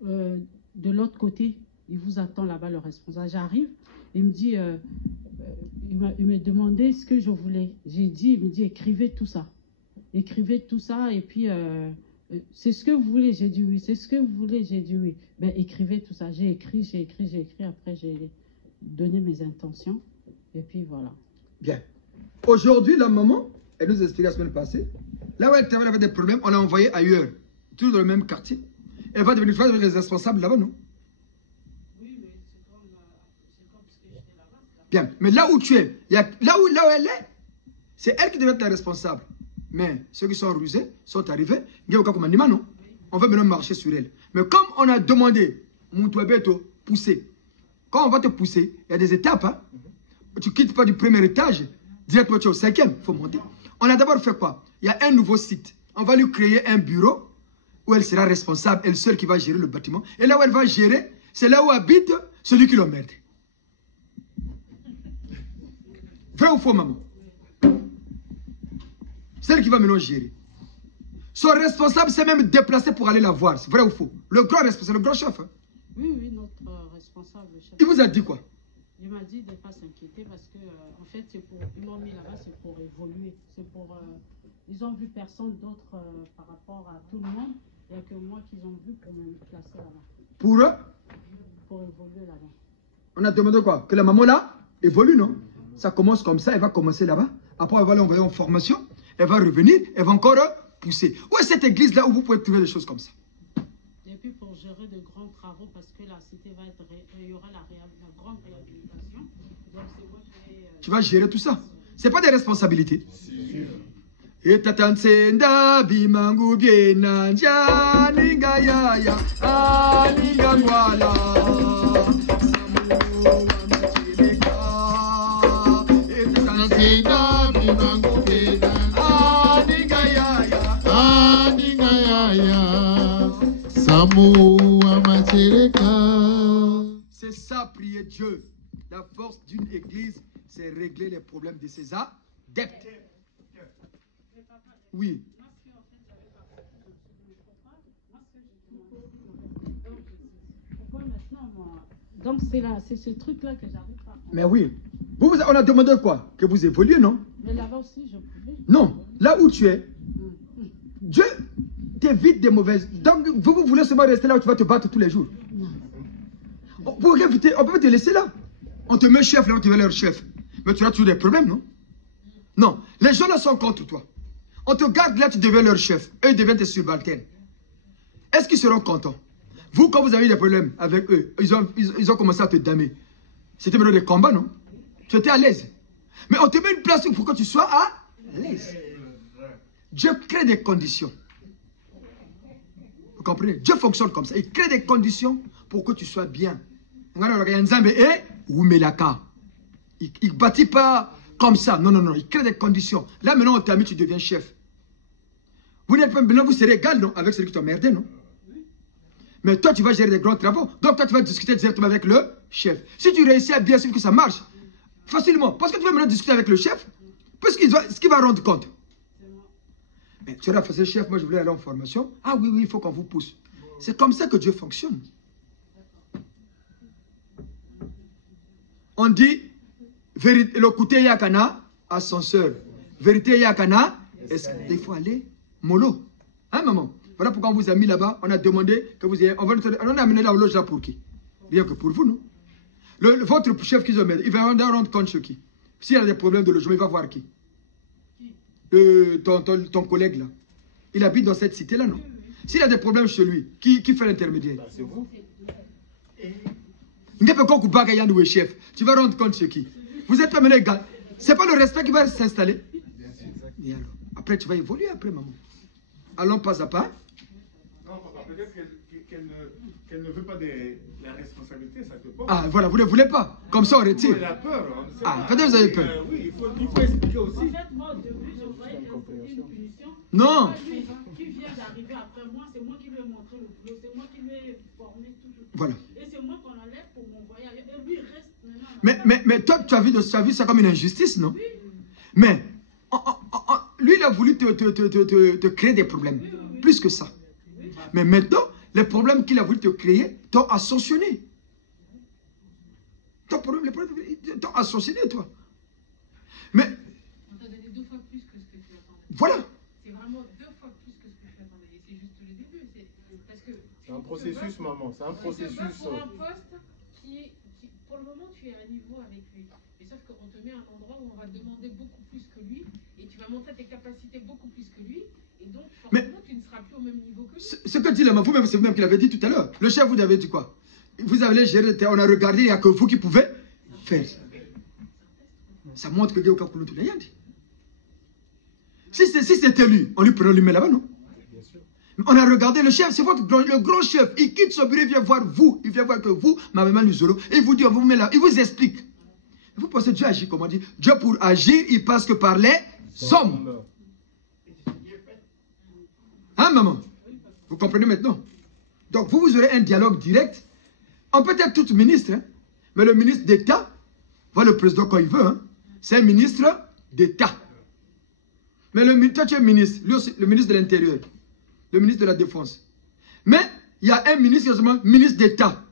de l'autre côté. Il vous attend là-bas, le responsable. J'arrive, il me dit, il me demandait ce que je voulais. J'ai dit, il me dit, écrivez tout ça. Écrivez tout ça et puis, c'est ce que vous voulez. J'ai dit oui. C'est ce que vous voulez. J'ai dit oui. Ben, écrivez tout ça. J'ai écrit. Après, j'ai donné mes intentions. Et puis, voilà. Bien. Aujourd'hui, la maman, elle nous a expliqué la semaine passée, là où elle travaille avec des problèmes, on l'a envoyée ailleurs, toujours dans le même quartier. Elle va devenir responsable là-bas, non? Oui, mais c'est comme ce que j'étais là-bas. Bien. Mais là où tu es, là où elle est, c'est elle qui devait être la responsable. Mais ceux qui sont rusés sont arrivés, non? On va maintenant marcher sur elle. Mais comme on a demandé, pousser. Quand on va te pousser, il y a des étapes. Hein? Tu ne quittes pas du premier étage, directement tu es au 5e, il faut monter. On a d'abord fait quoi? Il y a un nouveau site. On va lui créer un bureau où elle sera responsable, elle seule qui va gérer le bâtiment. Et là où elle va gérer, c'est là où habite celui qui l'emmerde. Vrai ou faux, maman? Celle qui va maintenant gérer. Son responsable s'est même déplacé pour aller la voir. C'est vrai ou faux? Le grand responsable, le grand chef. Hein? Oui, notre responsable, le chef. Il vous a dit quoi? Il m'a dit de ne pas s'inquiéter parce que, en fait, ils m'ont mis là-bas, c'est pour évoluer. C'est pour, ils ont vu personne d'autre par rapport à tout le monde. Il n'y a que moi qu'ils ont vu pour me placer là-bas. Pour eux? Pour évoluer là-bas. On a demandé quoi? Que la maman là évolue, non? Ça commence comme ça, elle va commencer là-bas. Après, elle va l'envoyer en formation. Elle va revenir, elle va encore pousser. Où est cette église là où vous pouvez trouver des choses comme ça? Et puis pour gérer de grands travaux, parce que la cité va être, il y aura la grande réhabilitation. Donc c'est moi qui vais... Tu vas gérer tout ça. C'est pas des responsabilités. Et tatansenda bimangu biena ninga yaya aninga mwala Samu amache C'est ça, prier Dieu. La force d'une église, c'est régler les problèmes de ses adeptes. Oui. Donc c'est ce truc-là que j'arrive pas. Mais oui. On a demandé quoi? Que vous évoluez, non? Mais là-bas aussi, je pouvais. Non. Là où tu es, Dieu t'évite des mauvaises. Donc, vous voulez seulement rester là où tu vas te battre tous les jours. Pour éviter, on peut te laisser là. On te met chef là, on te met leur chef. Mais tu as toujours des problèmes, non? Non. Les gens là sont contre toi. On te garde là, tu deviens leur chef. Eux, ils deviennent tes subalternes. Est-ce qu'ils seront contents? Vous, quand vous avez eu des problèmes avec eux, ils ont commencé à te damer. C'était maintenant des combats, non? Tu étais à l'aise. Mais on te met une place pour que tu sois à l'aise. Dieu crée des conditions. Vous comprenez? Dieu fonctionne comme ça. Il crée des conditions pour que tu sois bien. Il ne bâtit pas comme ça. Non, non, non. Il crée des conditions. Là, maintenant, on t'a mis, tu deviens chef. Vous n'êtes pas maintenant, vous serez égal, non? Avec celui qui t'a merdé, non? Mais toi, tu vas gérer des grands travaux. Donc, toi, tu vas discuter directement avec le chef. Si tu réussis à bien suivre que ça marche, facilement. Parce que tu vas maintenant discuter avec le chef. Parce ce qu'il va rendre compte. Mais tu as fait chef, moi je voulais aller en formation. Ah oui, oui, il faut qu'on vous pousse. C'est comme ça que Dieu fonctionne. On dit, le côté yakana, ascenseur. Vérité yakana, est-ce qu'il faut aller mollo? Hein, maman? Voilà pourquoi on vous a mis là-bas. On a demandé que vous ayez. On a amené la loge là pour qui? Rien que pour vous, non? Votre chef qui se met, il va rendre compte chez qui? S'il y a des problèmes de logement, il va voir qui? Ton collègue là. Il habite dans cette cité-là, non? S'il y a des problèmes chez lui, qui fait l'intermédiaire? C'est vous. Chef. Tu vas rendre compte chez qui? Vous êtes amené égal. C'est pas le respect qui va s'installer. Et alors, après, tu vas évoluer après, maman. Allons pas à pas. Non, papa, peut-être qu'elle ne veut pas la responsabilité, ça te porte. Ah, voilà, vous ne voulez pas. Comme ça, on retire. Elle a peur. Ah, peut-être vous avez peur. Oui, il faut expliquer aussi. En fait, moi, au début, je voyais une punition. Non. Qui vient d'arriver après moi, c'est moi qui lui ai montré le boulot, c'est moi qui lui ai formé tout. Voilà. Et c'est moi qu'on enlève pour m'envoyer ailleurs. Et lui, il reste maintenant. Mais toi, tu as vu ça comme une injustice, non? Oui. Mais lui, il a voulu te créer des problèmes. Oui. Plus que ça. Oui. Mais maintenant, les problèmes qu'il a voulu te créer t'ont ascensionné. Les problèmes t'ont ascensionné, toi. Mais. On t'a donné 2 fois plus que ce que tu attendais. Voilà. C'est vraiment 2 fois plus que ce que tu attendais. Et c'est juste le début. Parce que c'est un processus, maman. C'est un processus. Pour un poste qui, pour le moment, tu es à niveau avec lui. Mais sauf qu'on te met à un endroit où on va te demander beaucoup plus que lui. Et tu vas montrer tes capacités beaucoup plus que lui. Et donc, forcément, tu ne seras plus au même niveau que lui. Ce que dit la maman, vous-même, c'est vous-même qui l'avez dit tout à l'heure. Le chef, vous avez dit quoi? Vous avez géré, on a regardé, il n'y a que vous qui pouvez faire. Ça montre que Dieu tout le monde. Si c'était lui, on lui prenait lui là-bas, non? On a regardé le chef, c'est le grand chef. Il quitte son bureau, il vient voir vous. Il vient voir que vous, ma maman Luzolo, et il vous dit, on vous met là. Il vous explique. Vous pensez que Dieu agit comment dit? Dieu pour agir, il passe que par les hommes. Hein, maman? Vous comprenez maintenant? Donc, vous aurez un dialogue direct. On peut être tout ministre, hein? Mais le ministre d'État, voilà le président quand il veut, hein? C'est un ministre d'État. Mais toi, tu es ministre, lui aussi, le ministre de l'Intérieur, le ministre de la Défense. Mais il y a un ministre, ministre d'État,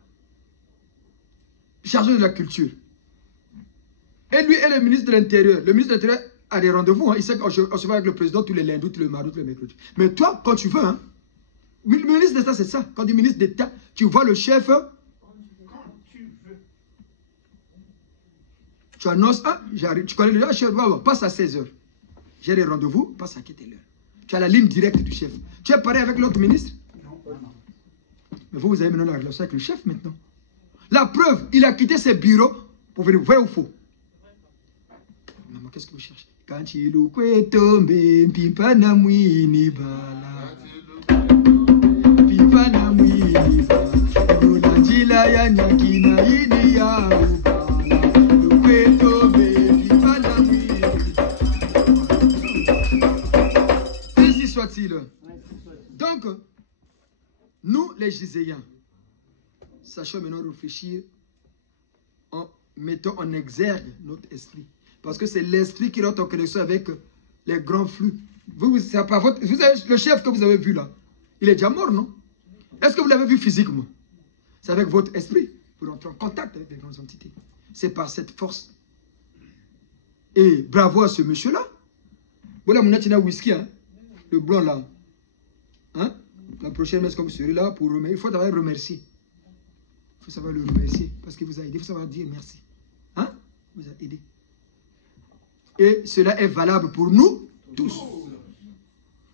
chargé de la culture. Et lui est le ministre de l'Intérieur. Le ministre de l'Intérieur a des rendez-vous, hein? Il sait qu'on se voit avec le président tous les lundis, tous les mardis, tous les mercredis. Mais toi, quand tu veux, hein? Le ministre d'État, c'est ça. Quand tu es ministre d'État, tu vois le chef. Tu annonces, ah, j'arrive, tu connais le chef, passe à 16h. J'ai des rendez-vous, passe à quelle heure. Tu as la ligne directe du chef. Tu es pareil avec l'autre ministre? Non. Mais vous avez maintenant la relation avec le chef maintenant. La preuve, il a quitté ses bureaux pour venir, vrai ou faux? Maman, qu'est-ce que vous cherchez? Quand il est tombé, pipa na mwini bala. Pipa na mwini bala. Unajila ya nyakina ini ya soit-il. Donc, nous, les Giséens, sachons maintenant réfléchir en mettant en exergue notre esprit. Parce que c'est l'esprit qui rentre en connexion avec les grands flux. Vous savez, le chef que vous avez vu là, il est déjà mort, non? Est-ce que vous l'avez vu physiquement? C'est avec votre esprit. Vous rentrez en contact avec les grandes entités. C'est par cette force. Et bravo à ce monsieur-là. Voilà mon atina whisky, hein? Le blanc là. Hein? La prochaine messe, quand vous serez là, pour remercier, il faut d'abord remercier. Il faut savoir le remercier parce qu'il vous a aidé. Il faut savoir dire merci. Hein? Il vous a aidé. Et cela est valable pour nous tous.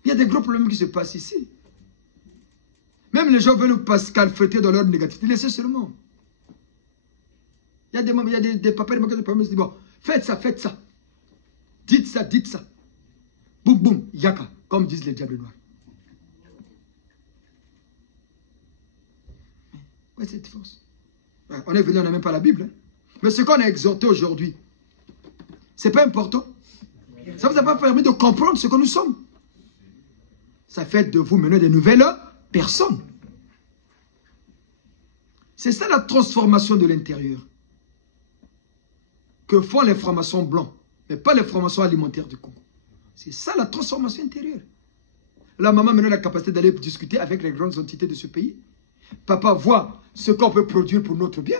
Il y a des gros problèmes qui se passent ici. Même les gens veulent calfeuter dans leur négativité. Laissez seulement. Il y a des papas et des problèmes qui disent, bon, faites ça, faites ça. Dites ça, dites ça. Boum, boum, yaka, comme disent les diables noirs. Ouais, cette force. Ouais, on est venu, on n'a même pas la Bible. Hein. Mais ce qu'on a exhorté aujourd'hui, c'est pas important. Ça ne vous a pas permis de comprendre ce que nous sommes. Ça fait de vous mener de nouvelles personnes. C'est ça la transformation de l'intérieur. Que font les francs-maçons blancs, mais pas les francs-maçons alimentaires du Congo. C'est ça la transformation intérieure. La maman maintenant a la capacité d'aller discuter avec les grandes entités de ce pays. Papa voit ce qu'on peut produire pour notre bien.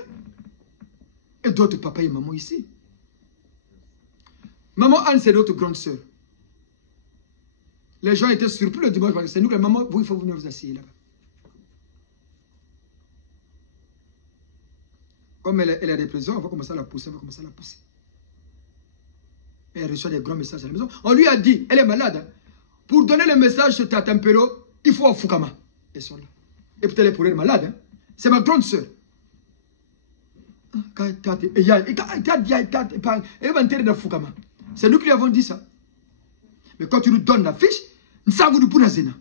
Et d'autres papas et maman ici. Maman Anne, c'est notre grande sœur. Les gens étaient surpris le dimanche. C'est nous que la maman, vous, il faut venir vous asseoir là-bas. Comme elle a des présents, on va commencer à la pousser, Et elle reçoit des grands messages à la maison. On lui a dit, elle est malade. Hein. Pour donner le message sur Tatempelo, il faut à Fukama. Elles sont là. Et peut-être elle est pour elle malade. Hein. C'est ma grande sœur. C'est nous qui lui avons dit ça. Mais quand tu nous donnes la fiche, nous savons nous pour nazena.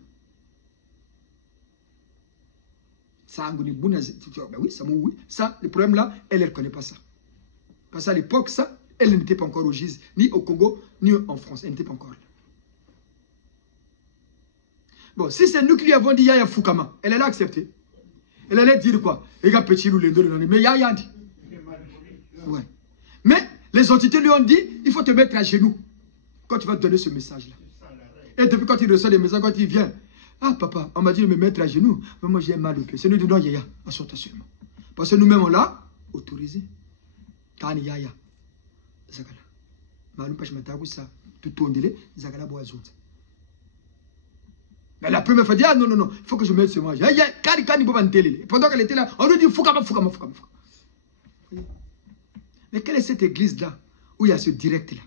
Oui, ça, le problème là, elle ne connaît pas ça. Parce qu'à l'époque, ça, elle n'était pas encore au GIZ, ni au Congo, ni en France. Elle n'était pas encore là. Bon, si c'est nous qui lui avons dit Yaya Fukama, elle allait accepter. Elle allait dire quoi? Les gars, petit loup, mais Yaya dit. Ouais. Mais les entités lui ont dit, il faut te mettre à genoux quand tu vas donner ce message-là. Et depuis quand il reçoit des messages, quand il vient, ah papa, on m'a dit de me mettre à genoux, mais moi j'ai mal au pied. C'est nous disons Yaya, assure-toi seulement. Parce que nous-mêmes on l'a autorisé. Tani Yaya. Zagala. Malum pas je m'attaque ça. Tout tourner, Zagala boazot. Mais la première fois, dit, ah non, non, non, il faut que je mette ce moi. Pendant qu'elle était là, on lui dit Fukama. Mais quelle est cette église-là où il y a ce direct-là?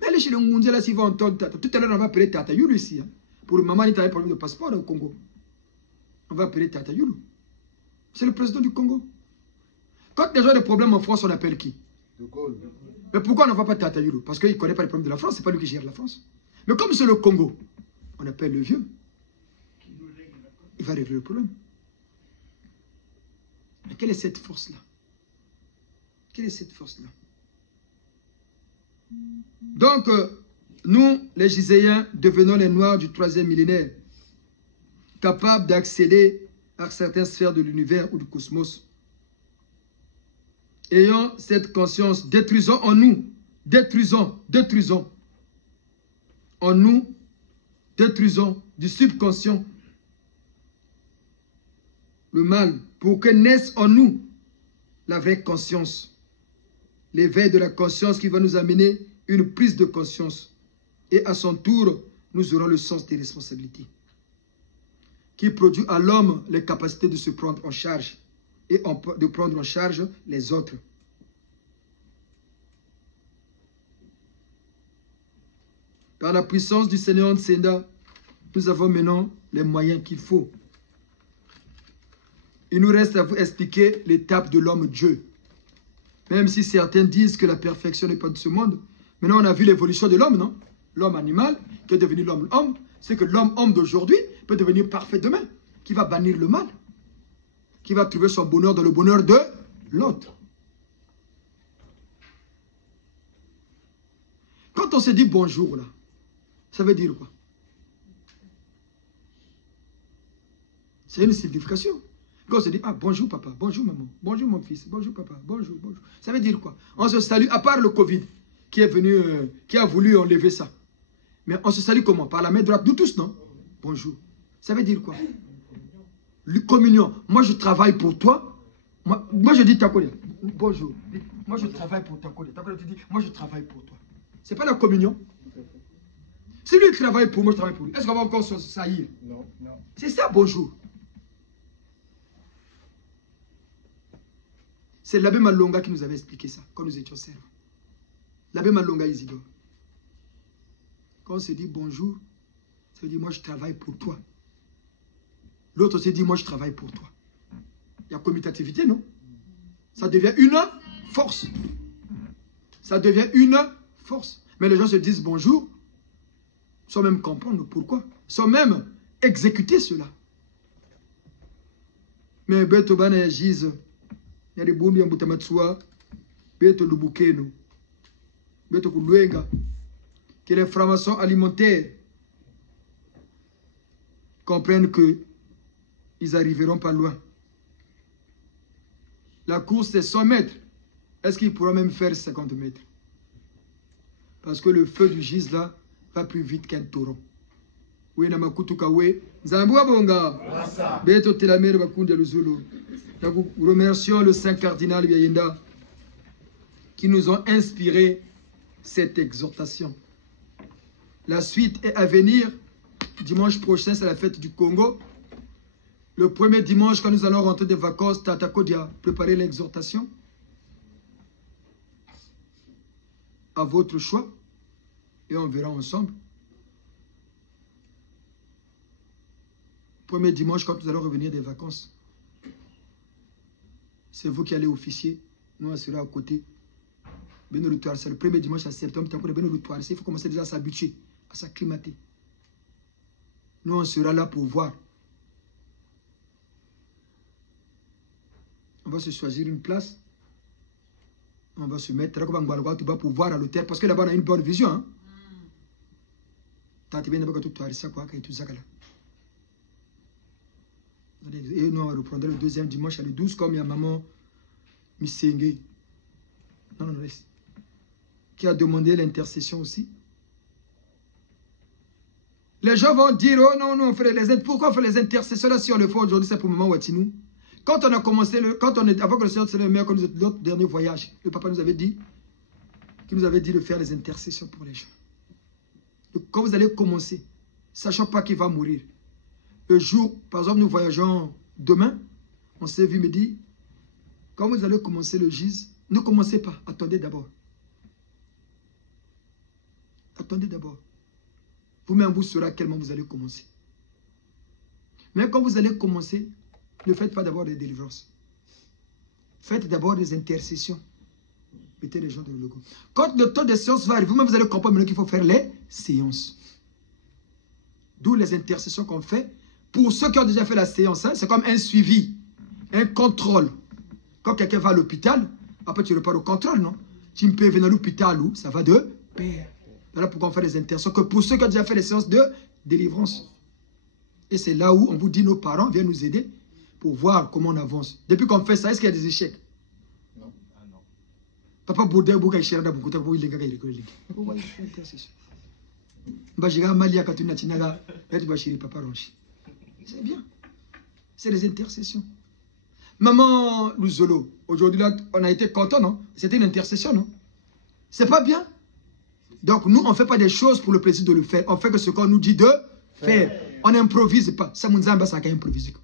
Mais allez chez le Ngunze là, s'ils vont entendre Tata. Tout à l'heure, on va appeler Tata Yulu ici. Hein. Pour le maman, il a un problème de passeport au Congo. On va appeler Tata Yulu. C'est le président du Congo. Quand les gens ont des problèmes en France, on appelle qui? Mais pourquoi on ne va pas Tata Yulu? Parce qu'il ne connaît pas les problèmes de la France, c'est pas lui qui gère la France. Mais comme c'est le Congo, on appelle le vieux. Il va régler le problème. Mais quelle est cette force-là? Quelle est cette force-là? Donc, nous, les Giséens, devenons les Noirs du 3e millénaire, capables d'accéder à certaines sphères de l'univers ou du cosmos. Ayons cette conscience, détruisons en nous, détruisons en nous, détruisons du subconscient le mal pour que naisse en nous la vraie conscience. L'éveil de la conscience qui va nous amener une prise de conscience. Et à son tour, nous aurons le sens des responsabilités. Qui produit à l'homme les capacités de se prendre en charge et de prendre en charge les autres. Par la puissance du Seigneur Nsenda, nous avons maintenant les moyens qu'il faut. Il nous reste à vous expliquer l'étape de l'homme-Dieu. Même si certains disent que la perfection n'est pas de ce monde. Maintenant, on a vu l'évolution de l'homme, non? L'homme animal, qui est devenu l'homme-homme. C'est que l'homme-homme d'aujourd'hui peut devenir parfait demain. Qui va bannir le mal. Qui va trouver son bonheur dans le bonheur de l'autre. Quand on se dit bonjour, là, ça veut dire quoi? C'est une signification. Quand on se dit, ah, bonjour papa, bonjour maman, bonjour mon fils, bonjour papa, bonjour, bonjour. Ça veut dire quoi? On se salue, à part le Covid, qui est venu, qui a voulu enlever ça. Mais on se salue comment? Par la main droite, nous tous, non? Bonjour. Ça veut dire quoi? Communion. Moi, je travaille pour toi. Moi je dis Takole. Bonjour. Moi, je travaille pour Takole. Takole te dit, moi, je travaille pour toi. C'est pas la communion? Si lui, il travaille pour moi, je travaille pour lui. Est-ce qu'on va encore se saillir? Non, non. C'est ça, bonjour. C'est l'abbé Malonga qui nous avait expliqué ça, quand nous étions servants. L'abbé Malonga Isidore. Quand on se dit bonjour, ça veut dire moi je travaille pour toi. L'autre se dit moi je travaille pour toi. Il y a commutativité, non? Ça devient une force. Ça devient une force. Mais les gens se disent bonjour, sans même comprendre pourquoi, sans même exécuter cela. Mais Beto Bana Gise, il y a des boumbes, il y a des boutamatoua, Beto Lubukeno, Beto Kuluenga, que les francs-maçons alimentaires comprennent que ils n'arriveront pas loin. La course c'est 100 mètres. Est-ce qu'ils pourront même faire 50 mètres? Parce que le feu du gis là va plus vite qu'un taureau. Oui, Namakutukawe, Zambua Bonga, Beto Telamere Bakundi Luzulu. Nous remercions le Saint Cardinal Biayenda qui nous ont inspiré cette exhortation. La suite est à venir. Dimanche prochain, c'est la fête du Congo. Le premier dimanche, quand nous allons rentrer des vacances, Tata Kodia, préparer l'exhortation. À votre choix. Et on verra ensemble. Premier dimanche, quand nous allons revenir des vacances. C'est vous qui allez officier. Nous, on sera à côté. C'est le premier dimanche à septembre. Il faut commencer déjà à s'habituer, à s'acclimater. Nous, on sera là pour voir. On va se choisir une place. On va se mettre. Tu vas pouvoir à l'hôtel. Parce que là-bas, on a une bonne vision. Hein? Et nous, on reprendra le deuxième dimanche à le 12, comme il y a maman Missenge. Non, qui a demandé l'intercession aussi. Les gens vont dire, oh non, on fait pourquoi on fait les intercessions là si on le fait aujourd'hui, c'est pour maman Watinou. Quand on a commencé, avant que le Seigneur Seigneur meilleur, quand nous étions notre dernier voyage, le papa nous avait dit, qu'il nous avait dit de faire les intercessions pour les gens. Donc, quand vous allez commencer, sachant pas qu'il va mourir, le jour, par exemple, nous voyageons demain, on s'est vu me dire, quand vous allez commencer le gis, ne commencez pas, attendez d'abord. Attendez d'abord. Vous-même, vous saurez à quel moment vous allez commencer. Mais quand vous allez commencer, ne faites pas d'abord des délivrances. Faites d'abord des intercessions. Mettez les gens dans le logo. Quand le temps des séances va arriver, vous-même, vous allez comprendre maintenant qu'il faut faire les séances. D'où les intercessions qu'on fait. Pour ceux qui ont déjà fait la séance, hein, c'est comme un suivi, un contrôle. Quand quelqu'un va à l'hôpital, après tu repars au contrôle, non? Tu peux venir à l'hôpital où ça va de pair. Voilà pourquoi on fait des intercessions. Que pour ceux qui ont déjà fait les séances de délivrance. Et c'est là où on vous dit, nos parents viennent nous aider pour voir comment on avance. Depuis qu'on fait ça, est-ce qu'il y a des échecs? Non. Ah non. Papa Boudé, Bouka, Chirada, Boukuta, Bouilinga, Bouilinga. C'est bien. C'est les intercessions. Maman Luzolo, aujourd'hui là, on a été content, non? C'était une intercession, non? C'est pas bien? Donc nous, on ne fait pas des choses pour le plaisir de le faire. On fait que ce qu'on nous dit de faire. On n'improvise pas. Ça, Mounzamba, ça a improvisé.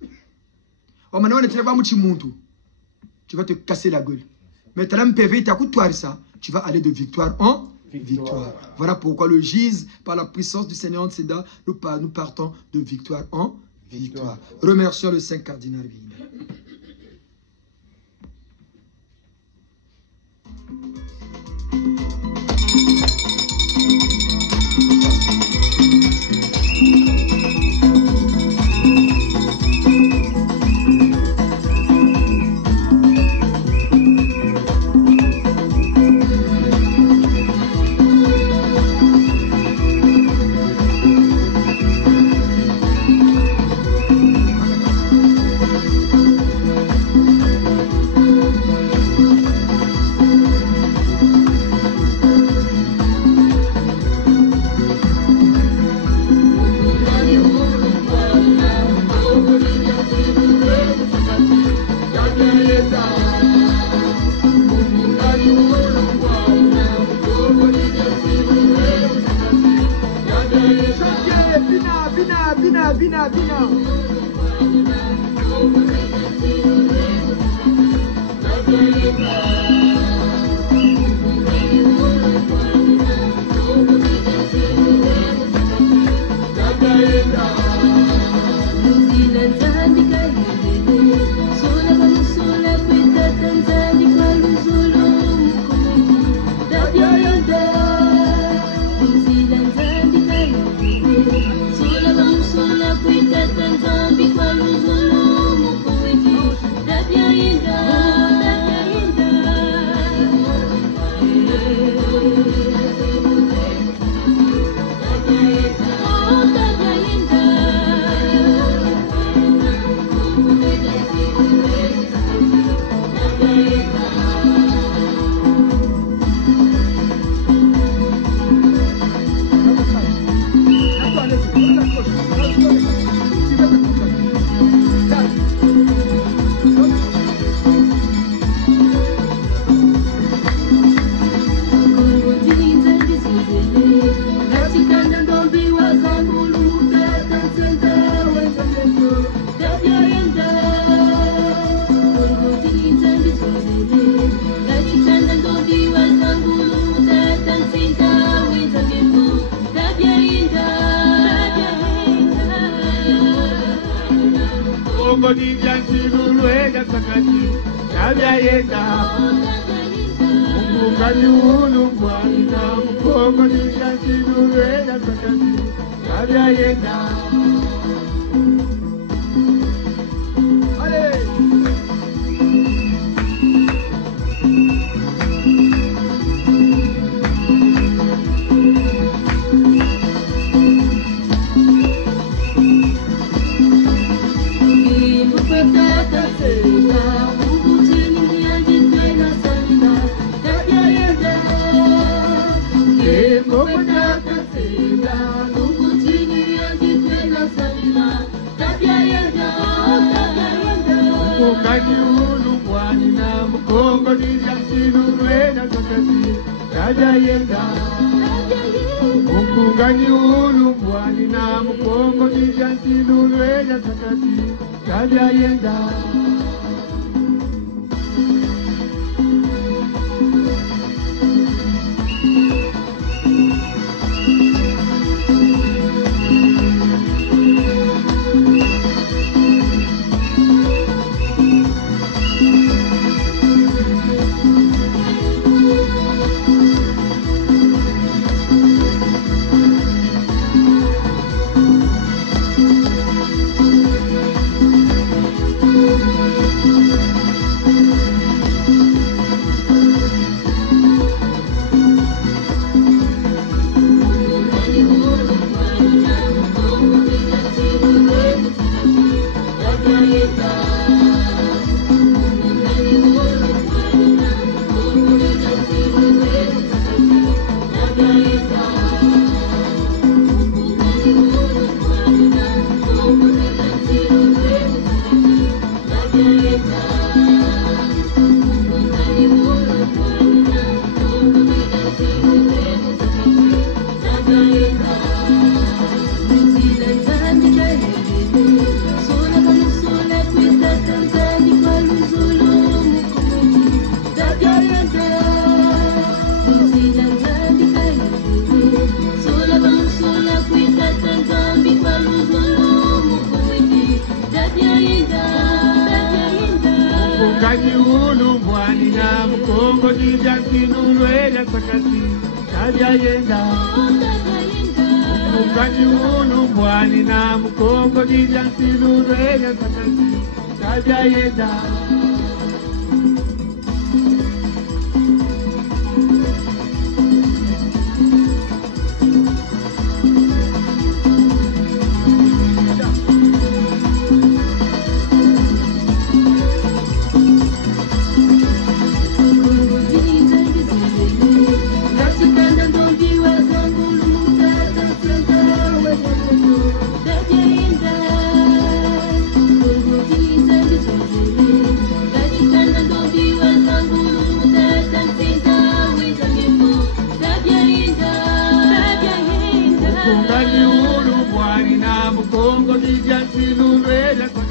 Oh, maintenant, on est très bas, tu vas te casser la gueule. Mais tu as un PV, tu as coup de ça. Tu vas aller de victoire en victoire. Voilà pourquoi le gise, par la puissance du Seigneur Tseda, nous partons de victoire en victoire. Remercions le Saint Cardinal. bina, bina.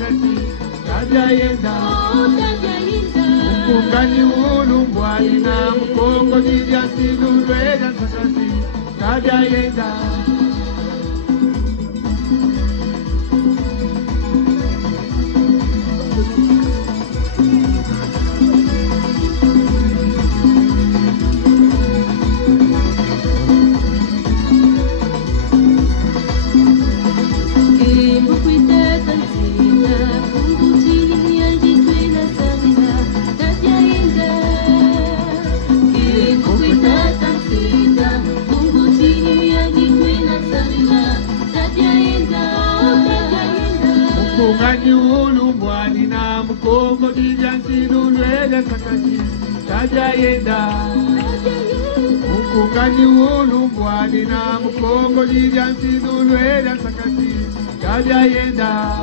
sakati Tadia yenda Mkungani ulumbwali na mkongo Jija silulweda sakati Tadia yenda Mkungani ulumbwani na mkongo Jija silulweda sakati Tadia yenda Mkungani ulumbwani na mkongo Jija silulweda sakati Tadia yenda